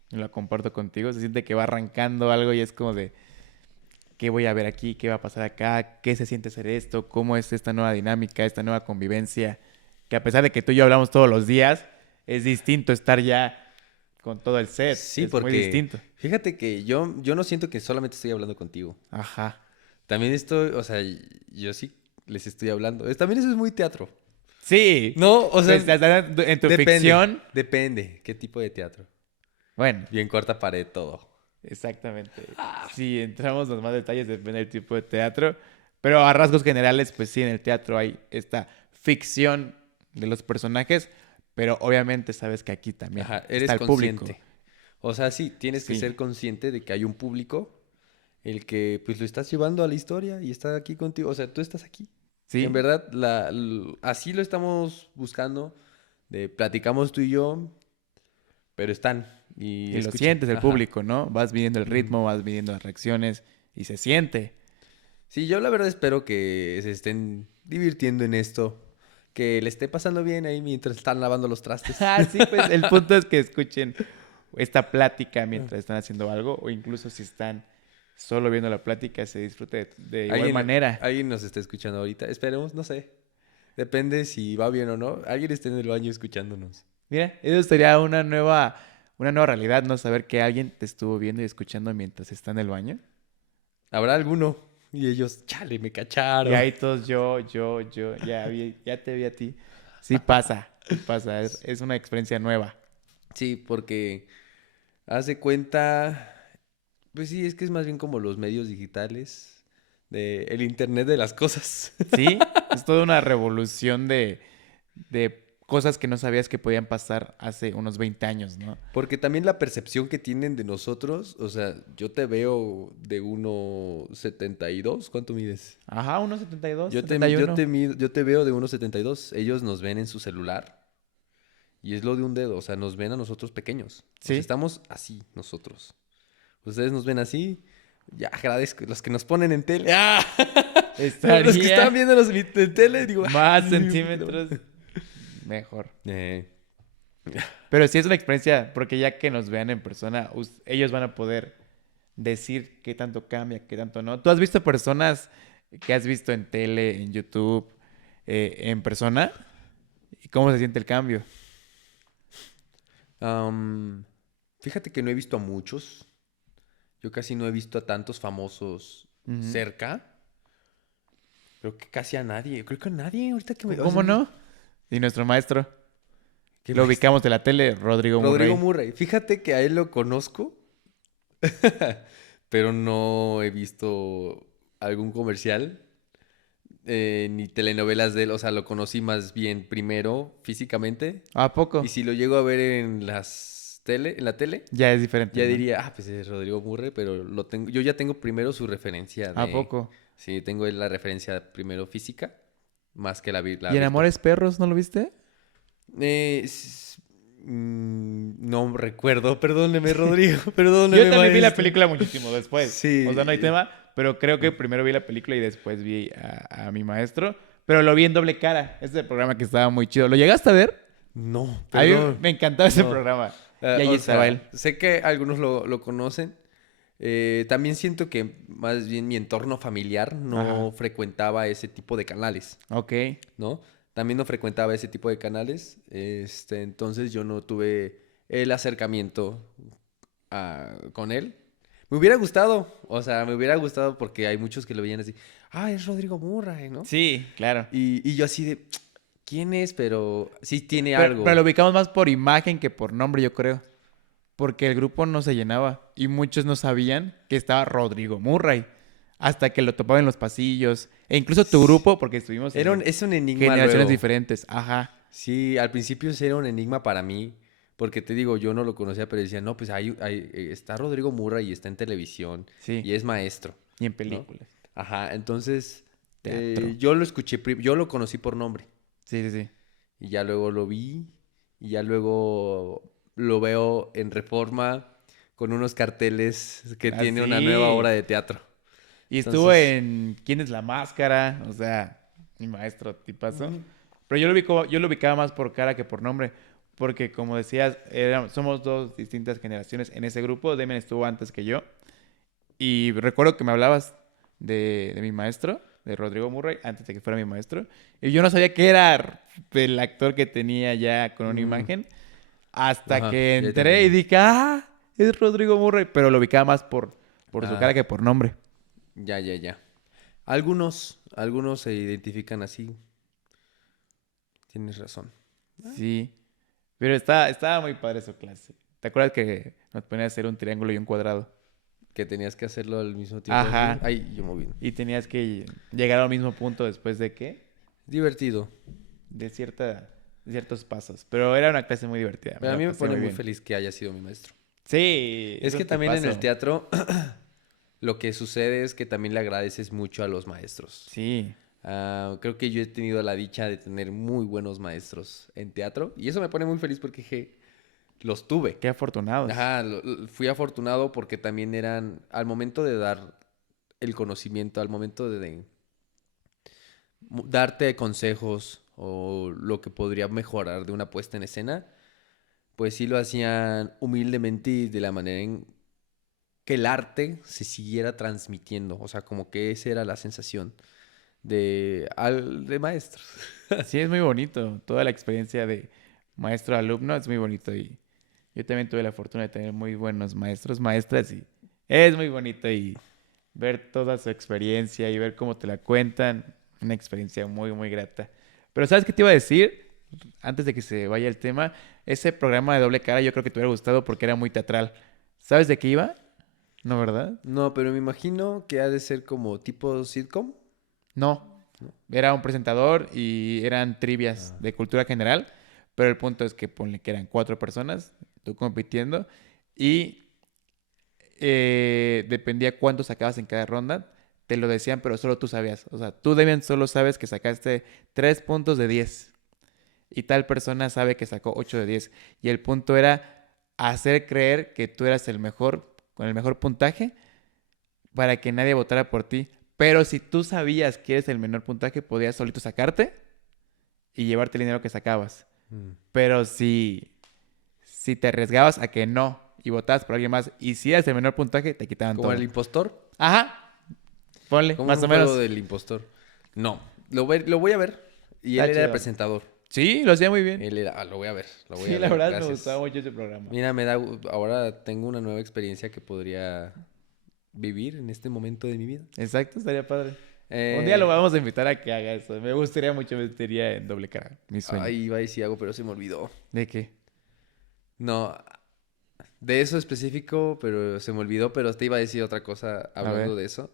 yo la comparto contigo, se siente que va arrancando algo y es como de, ¿qué voy a ver aquí? ¿Qué va a pasar acá? ¿Qué se siente hacer esto? ¿Cómo es esta nueva dinámica, esta nueva convivencia? Que a pesar de que tú y yo hablamos todos los días, es distinto estar ya con todo el set. Sí, Es muy porque distinto. fíjate que yo no siento que solamente estoy hablando contigo. Ajá. También estoy, o sea, yo sí les estoy hablando. También eso es muy teatro. Sí. No, o sea, Pues, en tu depende. ficción. Depende. ¿Qué tipo de teatro? Bueno, Bien corta pared todo. exactamente. Si entramos en más detalles, depende del tipo de teatro. Pero a rasgos generales, pues sí, en el teatro hay esta ficción de los personajes. Pero obviamente sabes que aquí también Ajá, está eres el público. consciente. O sea, sí, tienes que Sí. ser consciente de que hay un público, el que pues lo estás llevando a la historia y está aquí contigo. O sea, tú estás aquí. En Sí. verdad, así lo estamos buscando. Platicamos tú y yo, pero están y Y lo escuchan. sientes el Ajá. público, ¿no? Vas midiendo el Ujú. ritmo, vas midiendo las reacciones y se siente. Sí, yo la verdad espero que se estén divirtiendo en esto, que le esté pasando bien ahí mientras están lavando los trastes. Ah, sí, pues el punto es que escuchen esta plática mientras están haciendo algo o incluso si están solo viendo la plática se disfrute de igual manera. Alguien nos está escuchando ahorita. Esperemos, no sé. Depende si va bien o no. Alguien está en el baño escuchándonos. Mira, eso sería una nueva realidad, ¿no? Saber que alguien te estuvo viendo y escuchando mientras está en el baño. ¿Habrá alguno? Y ellos, chale, me Y cacharon. ahí todos ya te vi a ti. Sí pasa, es una experiencia nueva. Sí, porque haz de cuenta, Pues sí, es que es más bien como los medios digitales, el internet de las cosas. Sí, es toda una revolución de cosas que no sabías que podían pasar hace unos 20 años, ¿no? Porque también la percepción que tienen de nosotros, o sea, yo te veo de 1,72. ¿Cuánto mides? Ajá, 1,72, Yo te, yo 71. te, yo te veo de 1,72. Ellos nos ven en su celular y es lo de un dedo, o sea, nos ven a nosotros pequeños. O sea, Sí, estamos así nosotros. Ustedes nos ven así. Ya agradezco. Los que nos ponen en tele. ¡Ah! Los que están estaría viéndonos en tele, digo, ¡ah! más No. centímetros mejor. Eh, Pero sí es una experiencia, porque ya que nos vean en persona, ellos van a poder decir qué tanto cambia, qué tanto no. ¿Tú has visto personas que has visto en tele, en YouTube, en persona? ¿Y cómo se siente el cambio? am, fíjate que no he visto a muchos. Yo casi no he visto a tantos famosos Ujú. cerca. Creo que casi a nadie. Creo que a nadie. Ahorita que me. O sea, ¿Cómo no? Y nuestro maestro, ¿qué lo maestro? ubicamos de la tele, Rodrigo Rodrigo Murray. Murray. Fíjate que a él lo conozco, pero no he visto algún comercial. Ni telenovelas de él, o sea, lo conocí más bien primero físicamente. ¿A Y poco? si lo llego a ver en la tele, Ya es diferente, ya ¿no? diría, ah, pues es Rodrigo Murray, pero yo ya tengo primero su referencia ¿A poco? sí, tengo la referencia primero física, más que la ¿Y en virtual. Amores Perros no lo viste? Eh, s- no recuerdo, perdóneme, Rodrigo, Yo perdóneme, también vi la maestro. película muchísimo después. O sea, no hay Sí, tema, pero creo que primero vi la película y después vi a mi maestro. Pero lo vi en doble cara. Ese programa que estaba muy chido. ¿Lo llegaste a ver? no, A mí perdón, me encantaba ese no. programa. Y ahí O estaba él. sea, sé que algunos lo conocen. También siento que más bien mi entorno familiar Ajá. no frecuentaba ese tipo de canales, Ok. ¿no? También no frecuentaba ese tipo de canales. Entonces yo no tuve el acercamiento con él. Me hubiera gustado, o sea, me hubiera gustado porque hay muchos que lo veían así, ah, es Rodrigo Murray, ¿no? Sí, claro. Y yo así de, ¿quién es? Pero sí tiene Pero lo algo. ubicamos más por imagen que por nombre, yo creo. Porque el grupo no se llenaba y muchos no sabían que estaba Rodrigo Murray hasta que lo topaban en los pasillos. E incluso tu grupo, porque estuvimos en Es un enigma generaciones luego. diferentes. Ajá. Sí, al principio sí era un enigma para mí, porque te digo, yo no lo conocía, pero decía, no, pues está Rodrigo Murray y está en televisión Sí. y es maestro, Y en ¿no? películas. Ajá, entonces Teatro. yo lo escuché, yo lo conocí por nombre Sí, sí, sí. y ya luego lo vi y ya luego lo veo en Reforma con unos carteles que tiene una nueva obra Así. de teatro. Y estuvo Entonces, en ¿Quién es la máscara? O sea, mi maestro, tipazo. ujú, Pero yo lo ubicaba más por cara que por nombre. Porque como decías, somos dos distintas generaciones en ese grupo. Demian estuvo antes que yo. Y recuerdo que me hablabas de mi maestro, de Rodrigo Murray, antes de que fuera mi maestro. Y yo no sabía que era el actor que tenía ya con una mm, imagen. Hasta ajá, que ya te entré y entendí. dije, ah, es Rodrigo Murray. Pero lo ubicaba más por su cara Ah, que por nombre. ya, ya, ya. Algunos se identifican así. Tienes razón. Sí. Pero estaba muy padre su clase. ¿Te acuerdas que nos ponía a hacer un triángulo y un cuadrado? Que tenías que hacerlo al mismo tiempo así. Ajá. Ay, yo moví. Y tenías que llegar al mismo punto después de qué? Divertido. De de ciertos pasos. Pero era una clase muy divertida. Me Pero a la mí me pasé pone muy muy bien. feliz que haya sido mi maestro. Sí, Es eso que te también en el paso. teatro lo que sucede es que también le agradeces mucho a los maestros. Sí. Creo que yo he tenido la dicha de tener muy buenos maestros en teatro y eso me pone muy feliz porque los tuve. Qué afortunados. Ajá, fui afortunado porque también eran, al momento de dar el conocimiento, al momento de darte consejos o lo que podría mejorar de una puesta en escena, pues sí lo hacían humildemente y de la manera en que el arte se siguiera transmitiendo. O sea, como que esa era la sensación de maestros. Sí, es muy bonito. Toda la experiencia de maestro-alumno es muy bonito. Y yo también tuve la fortuna de tener muy buenos maestros, maestras. Y es muy bonito. Y ver toda su experiencia y ver cómo te la cuentan. Una experiencia muy, muy grata. Pero ¿sabes qué te iba a decir? Antes de que se vaya el tema, ese programa de doble cara yo creo que te hubiera gustado porque era muy teatral. ¿Sabes de qué iba? No, ¿verdad? No, pero me imagino que ha de ser como tipo sitcom. No. Era un presentador y eran trivias Ah. de cultura general, pero el punto es que ponle que eran 4 personas, tú compitiendo, y dependía cuánto sacabas en cada ronda, te lo decían, pero solo tú sabías. O sea, tú, Demian, solo sabes que sacaste 3 puntos de 10 y tal persona sabe que sacó 8 de 10. Y el punto era hacer creer que tú eras el mejor, con el mejor puntaje, para que nadie votara por ti. Pero si tú sabías que eres el menor puntaje, podías solito sacarte y llevarte el dinero que sacabas. Mm. Pero si te arriesgabas a que no y votabas por alguien más y si eras el menor puntaje, te quitaban ¿Como el todo. impostor? Ajá, ponle, Como en más un o juego menos. del impostor. No, lo voy a ver. Y él Está era el chido. presentador. Sí, lo hacía muy bien. Él era, lo voy a ver, lo voy Sí, a la ver, verdad me gustaba gracias. mucho ese programa. Mira, ahora tengo una nueva experiencia que podría vivir en este momento de mi vida. Exacto, estaría padre. Un día lo Eh, vamos a invitar a que haga eso. Me gustaría mucho, me metería en doble cara. Mi sueño. Ahí iba a decir algo, pero se me olvidó. ¿De qué? No, de eso específico, pero se me olvidó, pero te iba a decir otra cosa A hablando ver. de eso.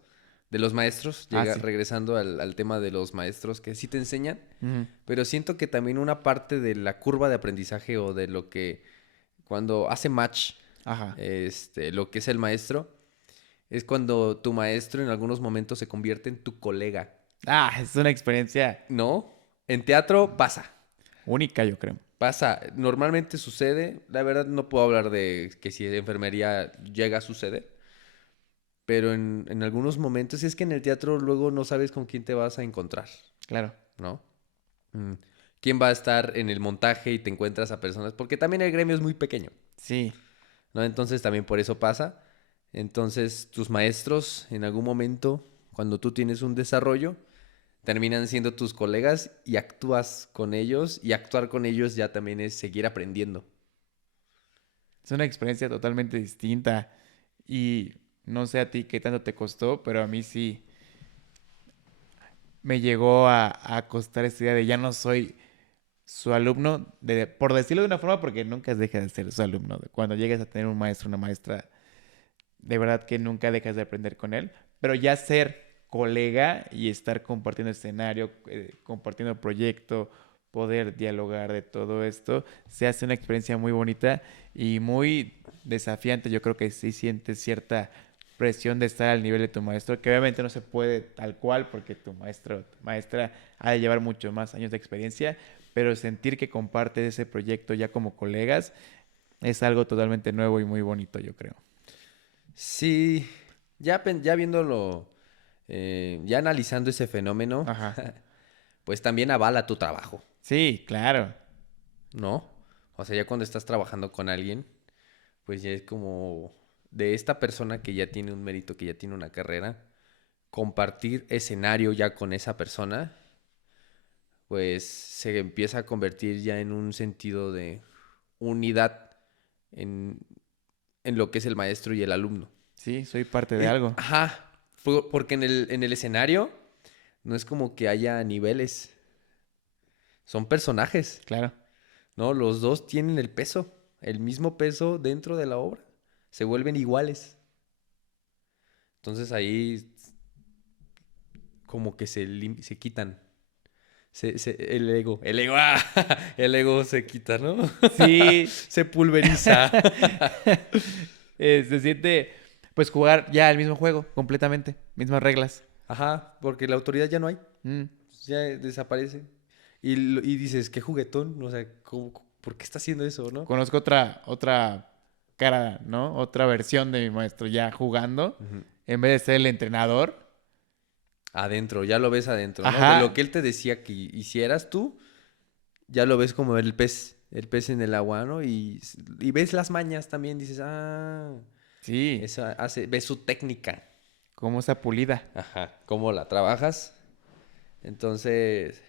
De los maestros, Ah, sí. regresando al tema de los maestros que sí te enseñan, Ujú. pero siento que también una parte de la curva de aprendizaje o de lo que cuando hace match Ajá. lo que es el maestro, es cuando tu maestro en algunos momentos se convierte en tu colega, Ah, es una experiencia ¿no? En teatro pasa. única, yo creo. Pasa, normalmente sucede, la verdad no puedo hablar de que si de enfermería llega a suceder, pero en algunos momentos, es que en el teatro luego no sabes con quién te vas a encontrar, Claro. ¿no? Mm, ¿Quién va a estar en el montaje y te encuentras a personas? Porque también el gremio es muy pequeño, Sí. ¿no? Entonces también por eso pasa. Entonces tus maestros en algún momento, cuando tú tienes un desarrollo, terminan siendo tus colegas y actúas con ellos y actuar con ellos ya también es seguir aprendiendo. Es una experiencia totalmente distinta. Y no sé a ti qué tanto te costó, pero a mí sí me llegó a costar esta idea de ya no soy su alumno, por decirlo de una forma, porque nunca deja de ser su alumno. Cuando llegues a tener un maestro, una maestra, de verdad que nunca dejas de aprender con él. Pero ya ser colega y estar compartiendo escenario, compartiendo proyecto, poder dialogar de todo esto, se hace una experiencia muy bonita y muy desafiante. Yo creo que sí sientes cierta presión de estar al nivel de tu maestro, que obviamente no se puede tal cual porque tu maestro, tu maestra ha de llevar mucho más años de experiencia, pero sentir que compartes ese proyecto ya como colegas es algo totalmente nuevo y muy bonito, yo creo. Sí, ya viéndolo, ya analizando ese fenómeno, Ajá. pues también avala tu trabajo, Sí, claro. ¿no? O sea, ya cuando estás trabajando con alguien, pues ya es como de esta persona que ya tiene un mérito, que ya tiene una carrera, compartir escenario ya con esa persona, pues se empieza a convertir ya en un sentido de unidad en, en lo que es el maestro y el alumno. Sí, soy parte de algo. Ajá, porque en el escenario no es como que haya niveles, son personajes, Claro. ¿no? Los dos tienen el mismo peso dentro de la obra, se vuelven iguales. Entonces ahí como que se quitan, el ego, el ego se quita, ¿no? Sí. Se pulveriza. Se siente, pues, jugar ya el mismo juego, completamente. Mismas reglas. Ajá, porque la autoridad ya no hay, Mm. ya desaparece. Y dices, qué juguetón, o sea, ¿por qué está haciendo eso, no? Conozco otra cara, ¿no? Otra versión de mi maestro ya jugando. Ujú. En vez de ser el entrenador. Adentro, ya lo ves adentro, ¿no? De lo Ajá. que él te decía que hicieras tú, ya lo ves como el pez en el agua, ¿no? Y ves las mañas también, dices, Sí. ves su técnica, Como esa pulida. ajá, cómo la trabajas. Entonces,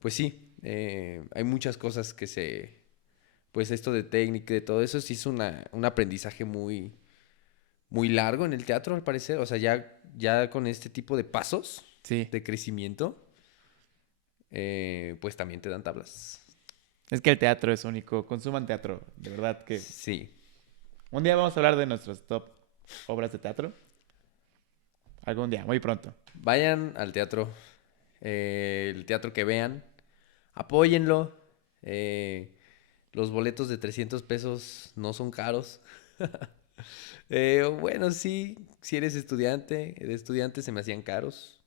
pues sí, hay muchas cosas pues esto de técnica, de todo eso, sí es un aprendizaje muy, muy largo en el teatro, al parecer. O sea, ya con este tipo de pasos Sí. de crecimiento, pues también te dan tablas. Es que el teatro es único. Consuman teatro. De verdad que. Sí. Un día vamos a hablar de nuestros top obras de teatro? Algún día, muy pronto. Vayan al teatro, el teatro que vean, apóyenlo. Los boletos de 300 pesos no son caros. Bueno, sí, si eres estudiante, de estudiante se me hacían caros,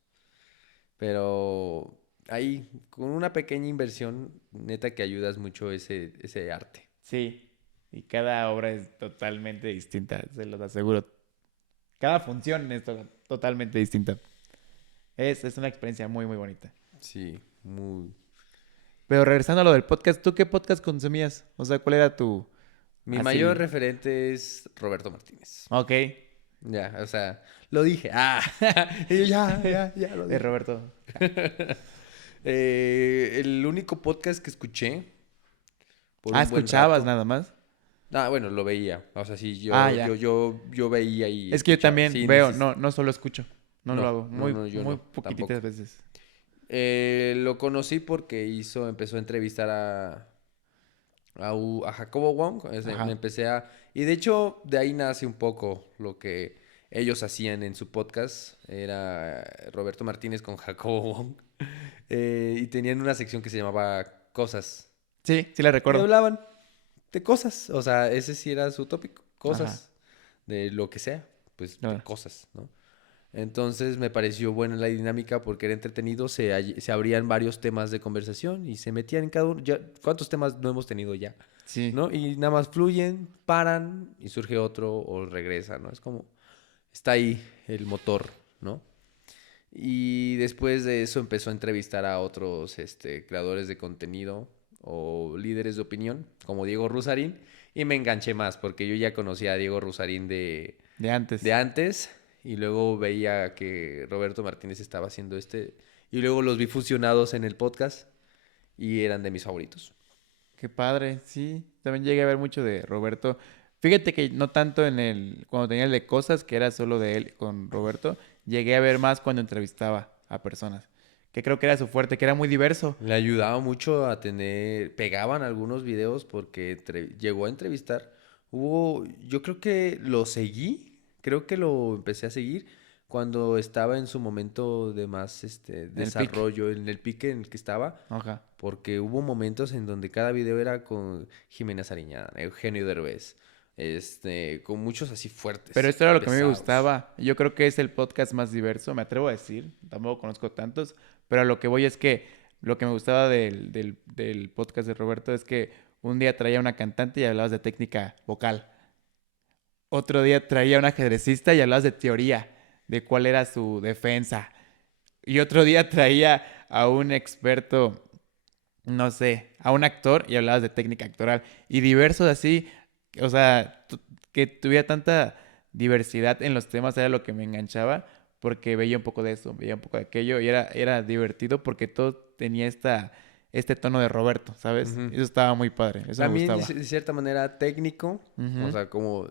pero ahí, con una pequeña inversión, neta que ayudas mucho ese arte. Sí, y cada obra es totalmente distinta, se los aseguro. Cada función es totalmente distinta. Es una experiencia muy, muy bonita. Sí, muy... Pero regresando a lo del podcast, ¿tú qué podcast consumías? O sea, ¿cuál era tu... Mi mayor así? referente es Roberto Martínez. Ok, Ya, o sea, lo dije. Ah, y yo ya lo de dije. Roberto. El único podcast que escuché por Ah, un buen escuchabas rato. nada más. Ah, bueno, lo veía. O sea, sí, Ah, yo, yo, ya. yo, yo veía y Es que yo escuchaba. también Sí, veo, no solo escucho. No lo no, hago. no, Muy, no, yo muy no, poquititas tampoco. veces. Lo conocí porque empezó a entrevistar a Jacobo Wong. Me Ajá. empecé a... Y de hecho, de ahí nace un poco lo que ellos hacían en su podcast. Era Roberto Martínez con Jacobo Wong. Y tenían una sección que se llamaba Cosas. Sí, sí la Y recuerdo. hablaban de cosas. O sea, ese sí era su tópico. Ajá. Cosas. De lo que sea. Pues de No. cosas, ¿no? Entonces me pareció buena la dinámica porque era entretenido, se abrían varios temas de conversación y se metían en cada uno. Ya, ¿cuántos temas no hemos tenido ya? Sí. ¿No? Y nada más fluyen, paran y surge otro o regresa, ¿no? Es como, está ahí el motor, ¿no? Y después de eso empezó a entrevistar a otros creadores de contenido o líderes de opinión, como Diego Rusarín, y me enganché más porque yo ya conocía a Diego Rusarín De de antes. antes y luego veía que Roberto Martínez estaba haciendo y luego los vi fusionados en el podcast y eran de mis favoritos. Qué padre, sí. También llegué a ver mucho de Roberto. Fíjate que no tanto cuando tenía el de cosas, que era solo de él con Roberto, llegué a ver más cuando entrevistaba a personas, que creo que era su fuerte, que era muy diverso. Le ayudaba mucho pegaban algunos videos porque llegó a entrevistar. Yo creo que lo seguí, creo que lo empecé a seguir cuando estaba en su momento de más En el pic. desarrollo, en el pique en el que estaba. Ajá. Porque hubo momentos en donde cada video era con Jimena Sariñana, Eugenio Derbez, con muchos así Pero fuertes, esto era lo que a mí me pesados. gustaba. Yo creo que es el podcast más diverso, me atrevo a decir. Tampoco conozco tantos, pero a lo que voy es que lo que me gustaba del podcast de Roberto es que un día traía una cantante y hablabas de técnica vocal. Otro día traía un ajedrecista y hablabas de teoría, de cuál era su defensa. Y otro día traía a un experto, no sé, a un actor y hablabas de técnica actoral. Y diversos así, o sea, que tuviera tanta diversidad en los temas era lo que me enganchaba, porque veía un poco de eso, veía un poco de aquello, y era divertido porque todo tenía este tono de Roberto, ¿sabes? Ujú. Eso estaba muy padre, eso me También gustaba. de cierta manera técnico, o Ujú. sea, como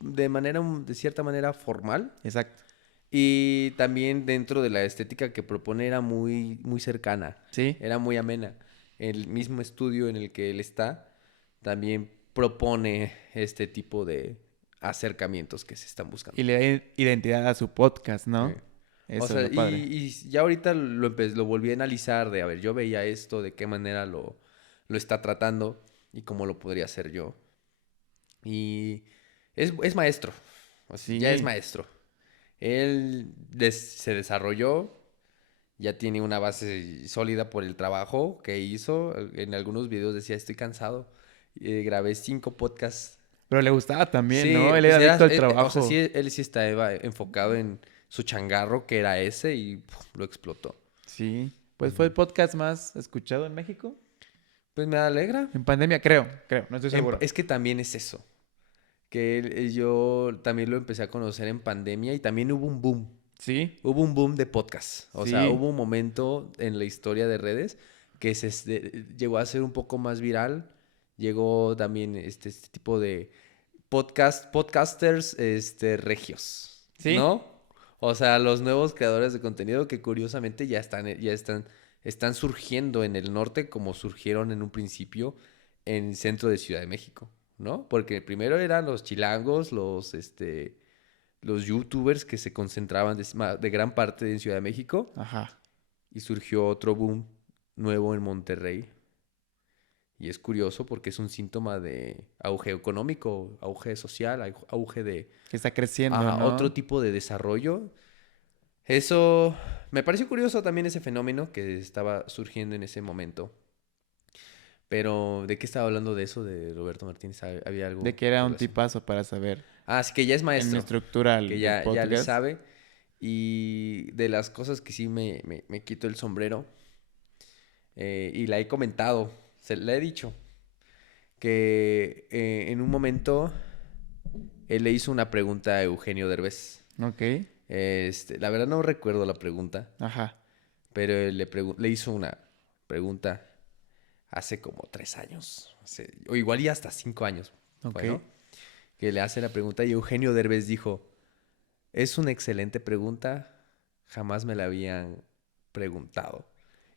de cierta manera formal. Exacto. Y también dentro de la estética que propone era muy, muy cercana, Sí. era muy amena. El mismo estudio en el que él está también propone este tipo de acercamientos que se están Y buscando. le da identidad a su podcast, ¿no? Eh, O Eso es sea, lo padre. y ya ahorita lo volví a analizar de, a ver, yo veía esto, de qué manera lo está tratando y cómo lo podría hacer yo. Y es maestro, o sea, ya es Sí. maestro. Se desarrolló, ya tiene una base sólida por el trabajo que hizo. En algunos videos decía, estoy cansado. Grabé 5 podcasts. Pero le gustaba también, Sí, ¿no? Él pues era era, adicto al o sea, sí, trabajo. él sí estaba enfocado en su changarro, que era ese, y lo explotó. Sí. Pues fue el Ujú. podcast más escuchado en México. Pues me alegra. En pandemia, creo, no estoy seguro. Es que también es eso, que yo también lo empecé a conocer en pandemia y también hubo un boom. Sí, Hubo un boom de podcast. O sea, sí. hubo un momento en la historia de redes que llegó a ser un poco más viral. Llegó también este tipo de podcasters regios, Sí. ¿no? O sea, los nuevos creadores de contenido que curiosamente están surgiendo en el norte como surgieron en un principio en el centro de Ciudad de México, ¿no? Porque primero eran los chilangos, los los youtubers que se concentraban de gran parte en Ciudad de México Ajá. y surgió otro boom nuevo en Monterrey. Y es curioso porque es un síntoma de auge económico, auge social, auge de Que está creciendo, otro ¿no? tipo de desarrollo. Eso me pareció curioso también ese fenómeno que estaba surgiendo en ese momento. Pero, ¿de qué estaba hablando de eso de Roberto Martínez? ¿Había De algo que era un relacionado? tipazo para saber Ah, sí, que ya es en la maestro, estructura que del ya le podcast. sabe. Y de las cosas que sí me quito el sombrero, y la he comentado, la he dicho, que en un momento él le hizo una pregunta a Eugenio Derbez. Ok. La verdad no recuerdo la pregunta, Ajá. pero él le hizo una pregunta hace como 3 años, o igual y hasta 5 años, Ok. fue, ¿no? Que le hace la pregunta y Eugenio Derbez dijo, es una excelente pregunta, jamás me la habían preguntado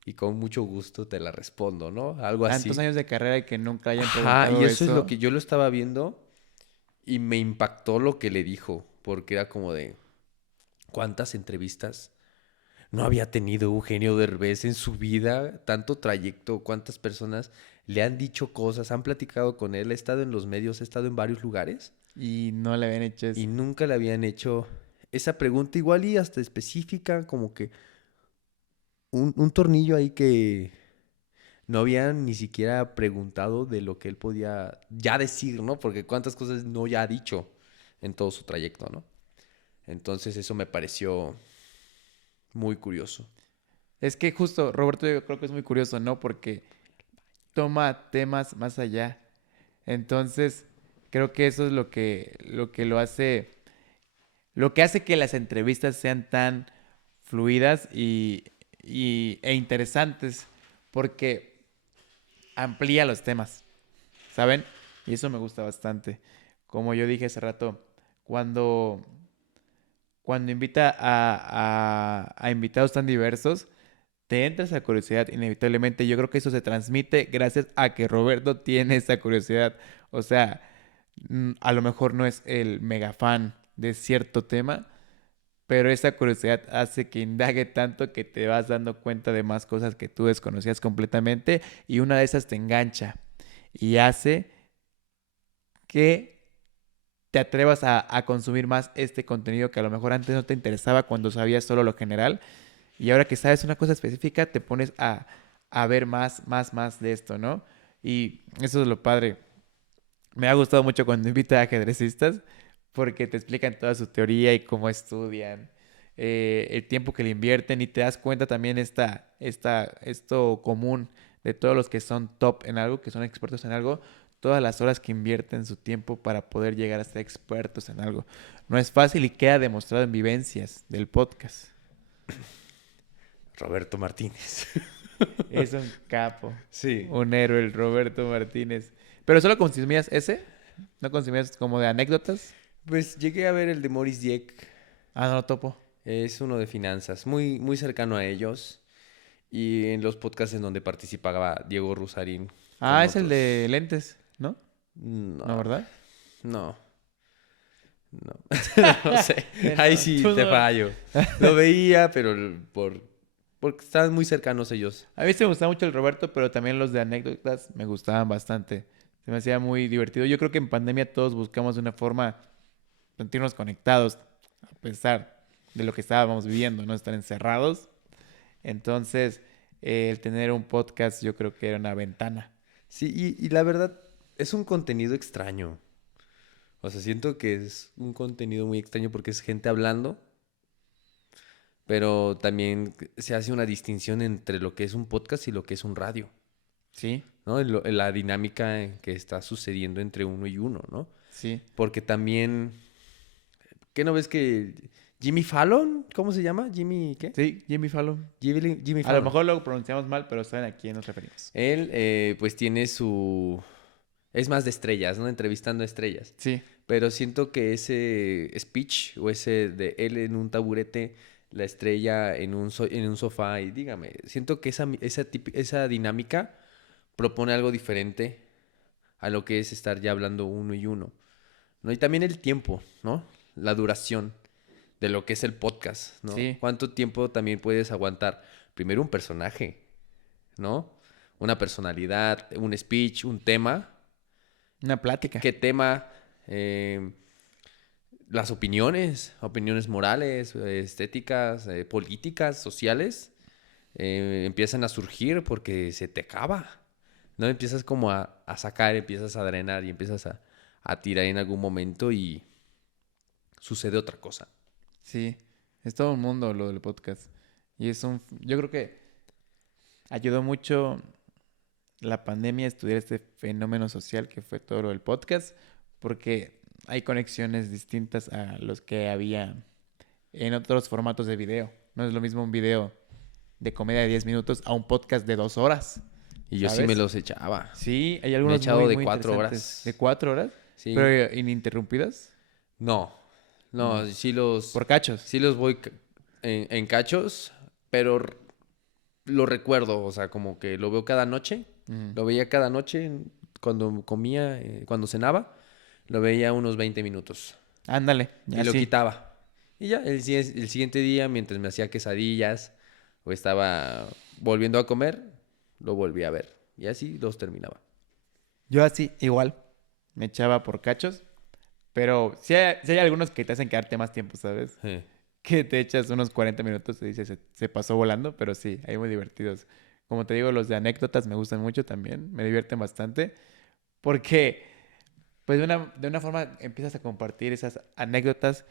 y con mucho gusto te la respondo, ¿no? Algo Tantos así. años de carrera y que nunca hayan Ajá, y preguntado eso es lo eso. que yo lo estaba viendo y me impactó lo que le dijo, porque era como de, ¿cuántas entrevistas no había tenido Eugenio Derbez en su vida? Tanto trayecto, cuántas personas le han dicho cosas, han platicado con él, ha estado en los medios, ha estado en varios lugares Y no le habían hecho y eso. nunca le habían hecho esa pregunta igual y hasta específica, como que un tornillo ahí que no habían ni siquiera preguntado de lo que él podía ya decir, ¿no? Porque cuántas cosas no ya ha dicho en todo su trayecto, ¿no? Entonces eso me pareció muy curioso. Es que justo, Roberto, yo creo que es muy curioso, ¿no? Porque toma temas más allá. Entonces, creo que eso es lo que lo que hace que las entrevistas sean tan fluidas e interesantes, porque amplía los temas, ¿saben? Y eso me gusta bastante. Como yo dije hace rato, cuando, cuando invita a invitados tan diversos, te entra esa curiosidad inevitablemente. Yo creo que eso se transmite gracias a que Roberto tiene esa curiosidad. O sea, a lo mejor no es el mega fan de cierto tema, pero esa curiosidad hace que indague tanto que te vas dando cuenta de más cosas que tú desconocías completamente y una de esas te engancha y hace que te atrevas a consumir más este contenido que a lo mejor antes no te interesaba cuando sabías solo lo general y ahora que sabes una cosa específica te pones a ver más de esto, ¿no? Y eso es lo padre. Me ha gustado mucho cuando invita a ajedrecistas porque te explican toda su teoría y cómo estudian, el tiempo que le invierten y te das cuenta también esto común de todos los que son top en algo, que son expertos en algo, todas las horas que invierten su tiempo para poder llegar a ser expertos en algo. No es fácil y queda demostrado en vivencias del podcast. Roberto Martínez. Es un capo, Sí. un héroe, el Roberto Martínez. Pero solo consumías ese, no consumías como de anécdotas. Pues llegué a ver el de Maurice Dieck. Ah, no lo topo. Es uno de finanzas, muy, muy cercano a ellos. Y en los podcasts en donde participaba Diego Rusarín con Ah, es el otros. de lentes, ¿no? No, No, ¿verdad? no, no. No sé. Ahí No, sí tú te no. fallo. Lo veía, pero porque estaban muy cercanos ellos. A mí sí me gustaba mucho el Roberto, pero también los de anécdotas me gustaban bastante. Se me hacía muy divertido. Yo creo que en pandemia todos buscamos una forma de sentirnos conectados, a pesar de lo que estábamos viviendo, no estar encerrados. Entonces, el tener un podcast yo creo que era una ventana. Sí, y la verdad es un contenido extraño. O sea, siento que es un contenido muy extraño porque es gente hablando, pero también se hace una distinción entre lo que es un podcast y lo que es un radio, Sí, ¿no? En la dinámica en que está sucediendo entre uno y uno, ¿no? sí. Porque también, ¿qué no ves que Jimmy Fallon? ¿Cómo se llama? Jimmy, ¿qué? Sí, Jimmy Fallon. Jimmy A lo Fallon. mejor lo pronunciamos mal, pero saben a quién nos referimos. Él, pues tiene su... Es más de estrellas, ¿no? Entrevistando a estrellas. Sí, Pero siento que ese speech o ese de él en un taburete, la estrella en un sofá, y dígame, siento que esa dinámica propone algo diferente a lo que es estar ya hablando uno y uno, ¿no? Y también el tiempo, ¿no? la duración de lo que es el podcast, ¿no? Sí. ¿Cuánto tiempo también puedes aguantar? Primero un personaje, ¿no? Una personalidad, un speech, un tema. Una plática. ¿Qué tema? Las opiniones morales, estéticas, políticas, sociales, empiezan a surgir porque se te acaba, ¿no? Empiezas como a sacar, empiezas a drenar y empiezas a tirar en algún momento y sucede otra cosa. Sí, es todo un mundo lo del podcast. Y yo creo que ayudó mucho la pandemia a estudiar este fenómeno social que fue todo lo del podcast, porque hay conexiones distintas a los que había en otros formatos de video. No es lo mismo un video de comedia de 10 minutos a un podcast de 2 horas. Y yo sí ¿Sabes? me los echaba. Sí, hay Me he algunos echado muy, de muy 4 interesantes. horas. ¿De 4 horas? Sí. ¿Pero ininterrumpidas? No, sí los... Por cachos. Sí los voy en cachos, pero lo recuerdo, o sea, como que lo veo cada noche. Ujú. Lo veía cada noche cuando comía, cuando cenaba. Lo veía unos 20 minutos. Ándale, Y ya lo sí. quitaba. Y ya, el siguiente día, mientras me hacía quesadillas o estaba volviendo a comer, lo volví a ver. Y así los terminaba. Yo así, igual. Me echaba por cachos. Pero sí hay algunos que te hacen quedarte más tiempo, ¿sabes? Que te echas unos 40 minutos y dices, se pasó volando, pero sí, hay muy divertidos. Como te digo, los de anécdotas me gustan mucho también, me divierten bastante, porque pues de una forma empiezas a compartir esas anécdotas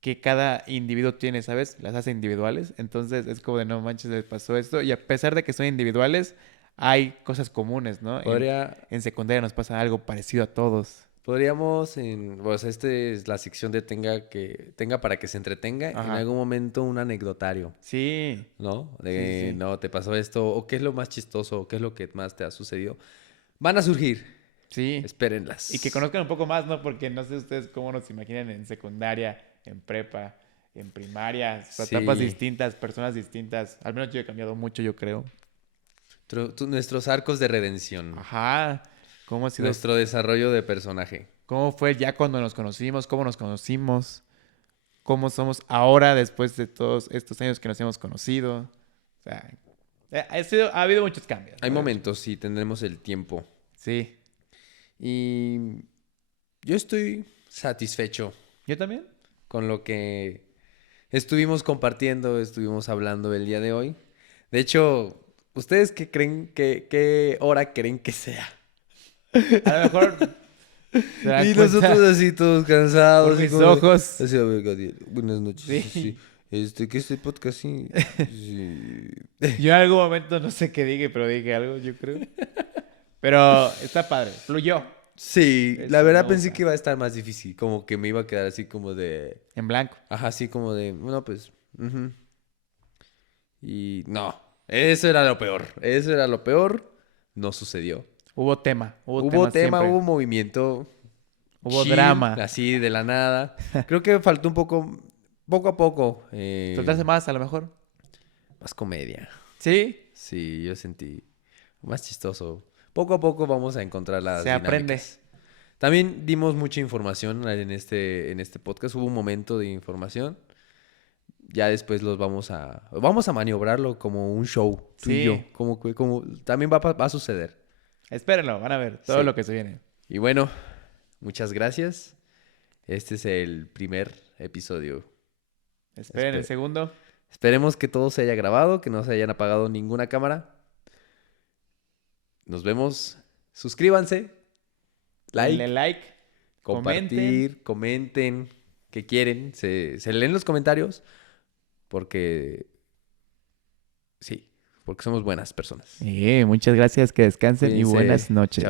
que cada individuo tiene, ¿sabes? Las hace individuales, entonces es como de no manches, les pasó esto, y a pesar de que son individuales, hay cosas comunes, ¿no? En secundaria nos pasa algo parecido a todos. Podríamos, pues esta es la sección de tenga para que se entretenga, en Ajá. algún momento un anecdotario, Sí, ¿no? sí. No, te pasó esto, o qué es lo más chistoso, o qué es lo que más te ha sucedido. Van a surgir, Sí. espérenlas. Y que conozcan un poco más, ¿no? Porque no sé ustedes cómo nos imaginan en secundaria, en prepa, en primaria, etapas Sí. distintas, personas distintas. Al menos yo he cambiado mucho, yo creo. Nuestros arcos de redención, Ajá. ¿Cómo ha sido? nuestro desarrollo de personaje. ¿Cómo fue ya cuando nos conocimos? ¿Cómo nos conocimos? ¿Cómo somos ahora después de todos estos años que nos hemos conocido? O sea, ha habido muchos cambios. Hay ¿no? momentos, sí, tendremos el tiempo. Sí. Y yo estoy satisfecho ¿Yo también? con lo que estuvimos compartiendo, estuvimos hablando el día de hoy. De hecho, ¿ustedes qué creen qué hora creen que sea? A lo mejor se dan Y cuenta nosotros así todos cansados. por así mis como de- ojos. Así, a ver, Gadiel, buenas noches. Sí. Sí. Que este podcast sí. Sí. Yo en algún momento no sé qué dije, pero dije algo, yo creo. Pero está padre, fluyó Sí, Eso la verdad me pensé gusta. que iba a estar más difícil. Como que me iba a quedar así como de. en blanco. Ajá, así como de. Bueno, pues. Ujú. Y no. Eso era lo peor. Eso era lo peor. No sucedió. Hubo tema, Hubo tema, siempre. hubo movimiento. Hubo Chill, drama. así de la nada. Creo que faltó un poco. Poco a poco. Soltarse más, a lo mejor. Más comedia. Sí, Sí, yo sentí más chistoso. Poco a poco vamos a encontrar las se aprende. dinámicas. También dimos mucha información en este podcast. Hubo un momento de información. Ya después vamos a maniobrarlo como un show, tú y Sí. yo. Como también va a suceder. Espérenlo, van a ver todo Sí. lo que se viene. Y bueno, muchas gracias. Este es el primer episodio. Esperen el Espe- segundo. Esperemos que todo se haya grabado, que no se hayan apagado ninguna cámara. Nos vemos. Suscríbanse. Denle like. Compartir, comenten, qué quieren. Se leen los comentarios porque sí, porque somos buenas personas. Muchas gracias, que descansen y Cuídense. buenas noches. Chao,